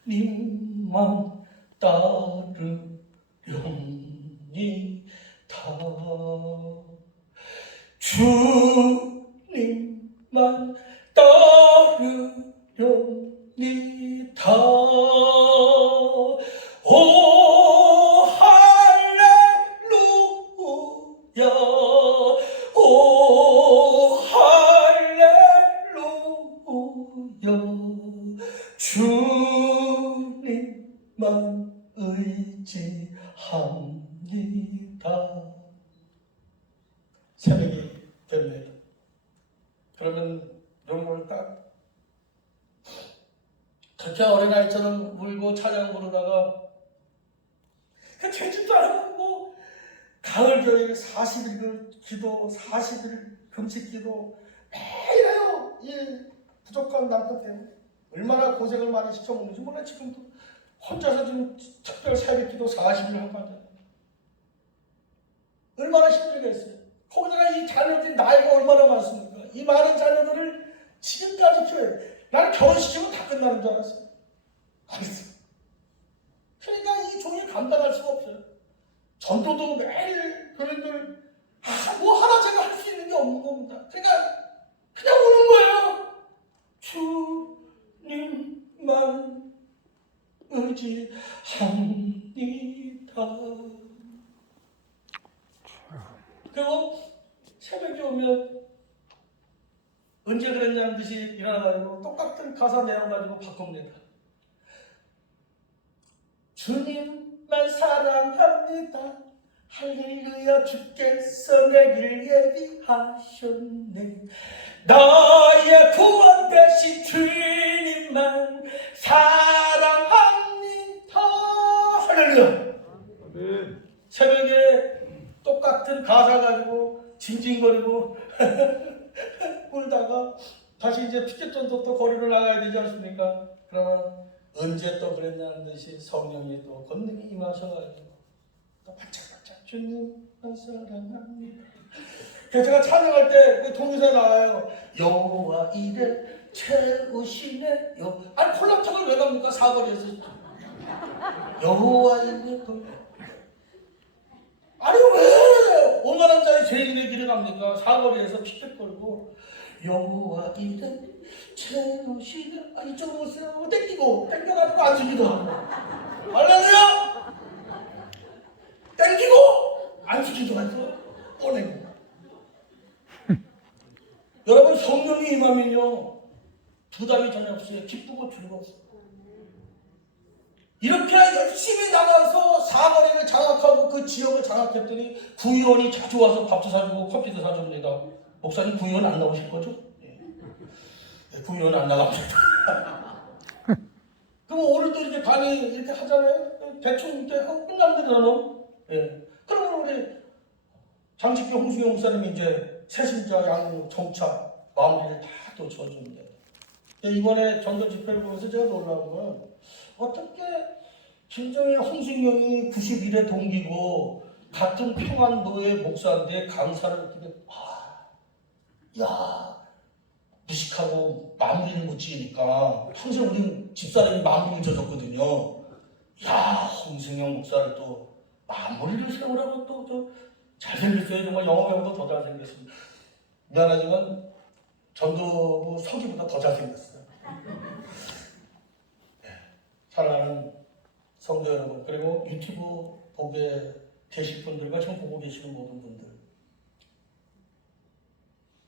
주님만 따르렵니다. 주님만 따르렵니다. 오 할렐루야. 오 할렐루야. 주님만 의지합니다. 새벽이 됩니다. 그러면 영혼을 딱 그렇게 어린아이처럼 울고 찬양 부르다가 그 죄짓도 안 하고 뭐 가을 교회 40일 기도 40일 금식 기도 매일 해요. 이 부족한 남편 때문에 얼마나 고생을 많이 시켜먹는지 몰라. 지금도 혼자서 지금 특별 새벽기도 40일 하고 앉아. 얼마나 힘들겠어요. 거기다가 이 자녀들이 나이가 얼마나 많습니까? 이 많은 자녀들을 지금까지 키워야 돼. 나는 결혼시키면 다 끝나는 줄 알았어요. 알았어. 그러니까 이 종이 감당할 수가 없어요. 전도도 매일 교인들 뭐 하나 제가 할 수 있는 게 없는 겁니다. 그러니까 그냥 오는 거예요. 주님만 의지합니다. 그리고 새벽에 오면 언제 그랬냐는 듯이 일어나가지고 똑같은 가사 내용 가지고 바꿉니다. 주님만 사랑합니다. 할렐루야 주께서 내길 예비하셨네. 나의 구원 되신 주님만 사랑합니다. 할렐루야. 새벽에 똑같은 가사 가지고 징징거리고 울다가 다시 이제 피켓전도 또 거리로 나가야 되지 않습니까? 그러면 언제 또 그랬냐는 듯이 성령이 또 권능이 임하셔가지고 또 반짝반짝 주님만 사랑합니다. 그래서 제가 찬양할 때 동의서 나와요. 여호와 이래 채우시네요. 아니 콜라텍을 왜 갑니까? 사거리에서 여호와 이래 아니 왜 5만 원짜리 죄인의 길을 갑니까? 사거리에서 피켓 걸고 여호와 이래 채우시네. 아 이쪽으로 오세요. 땡겨가지고 안 죽이도 하고 할렐루야. 땡기고 안 죽이도 하고 꺼내고. 여러분 성령이 임하면요 부담이 전혀 없어요. 기쁘고 즐거웠어요. 이렇게 열심히 나가서 사거리를 장악하고 그 지역을 장악했더니 구의원이 자주 와서 밥도 사주고 커피도 사줍니다. 목사님 구의원 안 나오실 거죠? 네. 구의원 안 나갑니다. 그럼 오늘도 이렇게 간이 이렇게 하잖아요. 대충 이렇게 하고 끝납니다. 예. 그러면 우리 장직교 홍수경 목사님이 이제 새신자 양육 정착 마무리를 다 또 지어줍니다. 이번에 전도 집회를 보면서 제가 놀라운 건 어떻게 김정일 홍승영이 91의 동기고 같은 평안도의 목사인데 강사를 어떻게 무식하고 마무리를 못 지으니까 항상 우리는 집사람이 마무리를 져줬거든요. 홍승영 목사를 또 마무리를 세우라고 또 잘생겼어요. 정말 영어배우도 더 잘생겼습니다. 미안하지만 전도부 서기보다 더 잘생겼어요. 사랑하는 성도 여러분, 그리고 유튜브 보게 되실 분들과 지금 보고 계시는 모든 분들,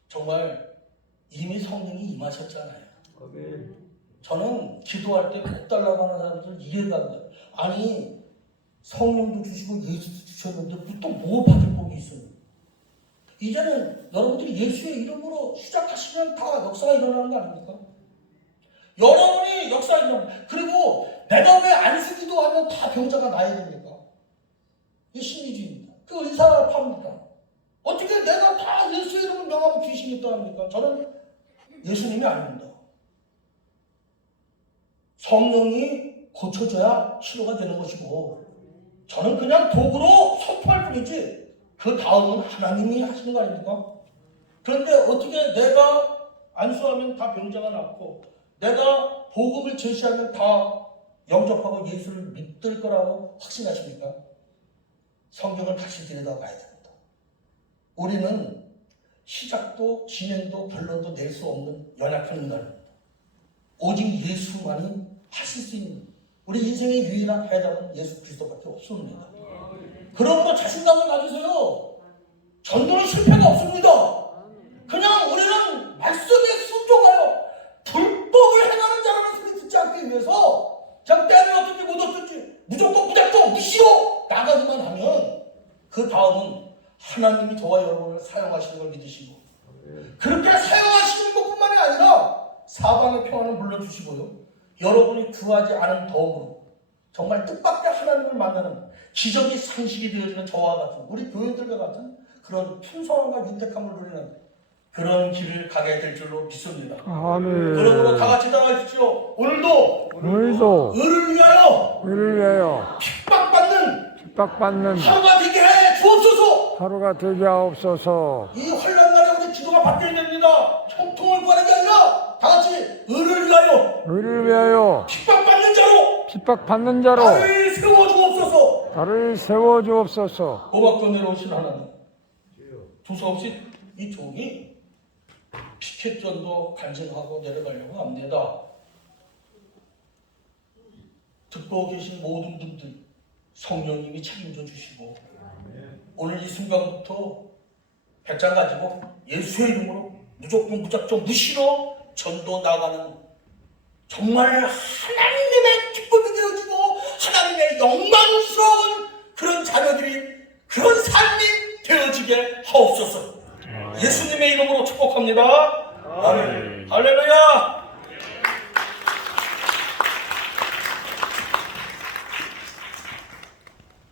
정말 이미 성령이 임하셨잖아요. 저는 기도할 때 복 달라고 하는 사람들 이해가 안 돼요. 아니 성령도 주시고 예수도 주셨는데 또 뭐 받을 복이 있어요? 이제는 여러분들이 예수의 이름으로 시작하시면 다 역사가 일어나는 거 아닙니까? 여러분이 역사 일어납니다. 그리고 내가 왜 안수기도 하면 다 병자가 나야 됩니까? 이게 심리주의입니다. 그 의사파입니다. 어떻게 내가 다 예수 이름을 명하면 귀신이 떠납니까? 저는 예수님이 아닙니다. 성령이 고쳐줘야 치료가 되는 것이고 저는 그냥 도구로 선포할 뿐이지 그 다음은 하나님이 하시는 거 아닙니까? 그런데 어떻게 내가 안수하면 다 병자가 낫고 내가 복음을 제시하면 다 영접하고 예수를 믿을 거라고 확신하십니까? 성경을 다시 들여다봐야 됩니다. 우리는 시작도 진행도 결론도 낼 수 없는 연약한 인간입니다. 오직 예수만이 하실 수 있는 우리 인생의 유일한 해답은 예수 그리스도밖에 없습니다. 그러므로 자신감을 가지세요. 전도는 실패가 없습니다. 그냥 우리는 말씀에 순종하여 불법을 행하는 자라는 소리 듣지 않기 위해서 그냥 때를 어든지 못 어든지 무조건 무작정 무시로 나가기만 하면 그 다음은 하나님이 저와 여러분을 사용하시는 걸 믿으시고 그렇게 사용하시는 것뿐만이 아니라 사방의 평안을 물려주시고요. 여러분이 구하지 않은 덕으로 정말 뜻밖의 하나님을 만나는 기적이 상식이 되어지는 저와 같은 우리 교인들과 같은 그런 풍성함과 윤택함을 누리는 그런 길을 가게 될 줄로 믿습니다. 아멘. 그러므로 다 같이 따라하십시오. 오늘도 오늘도 을을 위하여 우리를 위하여 핍박받는 핍박받는 하루가 되게 해 주옵소서. 하루가 되게 하옵소서. 이 환란 날에 우리 기도가 바뀌어야 됩니다. 형통을 구하는 게 아니라 다 같이 을을 위하여 우리를 위하여 핍박받는 자로 핍박받는 자로 나를 세워주옵소서. 나를 세워주옵소서. 고맙고 내려오신 하나님, 두서없이 이 종이 피켓전도 간증하고 내려가려고 합니다. 듣고 계신 모든 분들 성령님이 책임져 주시고 오늘 이 순간부터 배짱 가지고 예수의 이름으로 무조건 무시로 전도 나가는 정말 하나님의 기쁨이 되어지고 하나님의 영광스러운 그런 자녀들이 그런 삶이 되어지게 하옵소서. 예수님의 이름으로 축복합니다. 아멘. 할렐루야.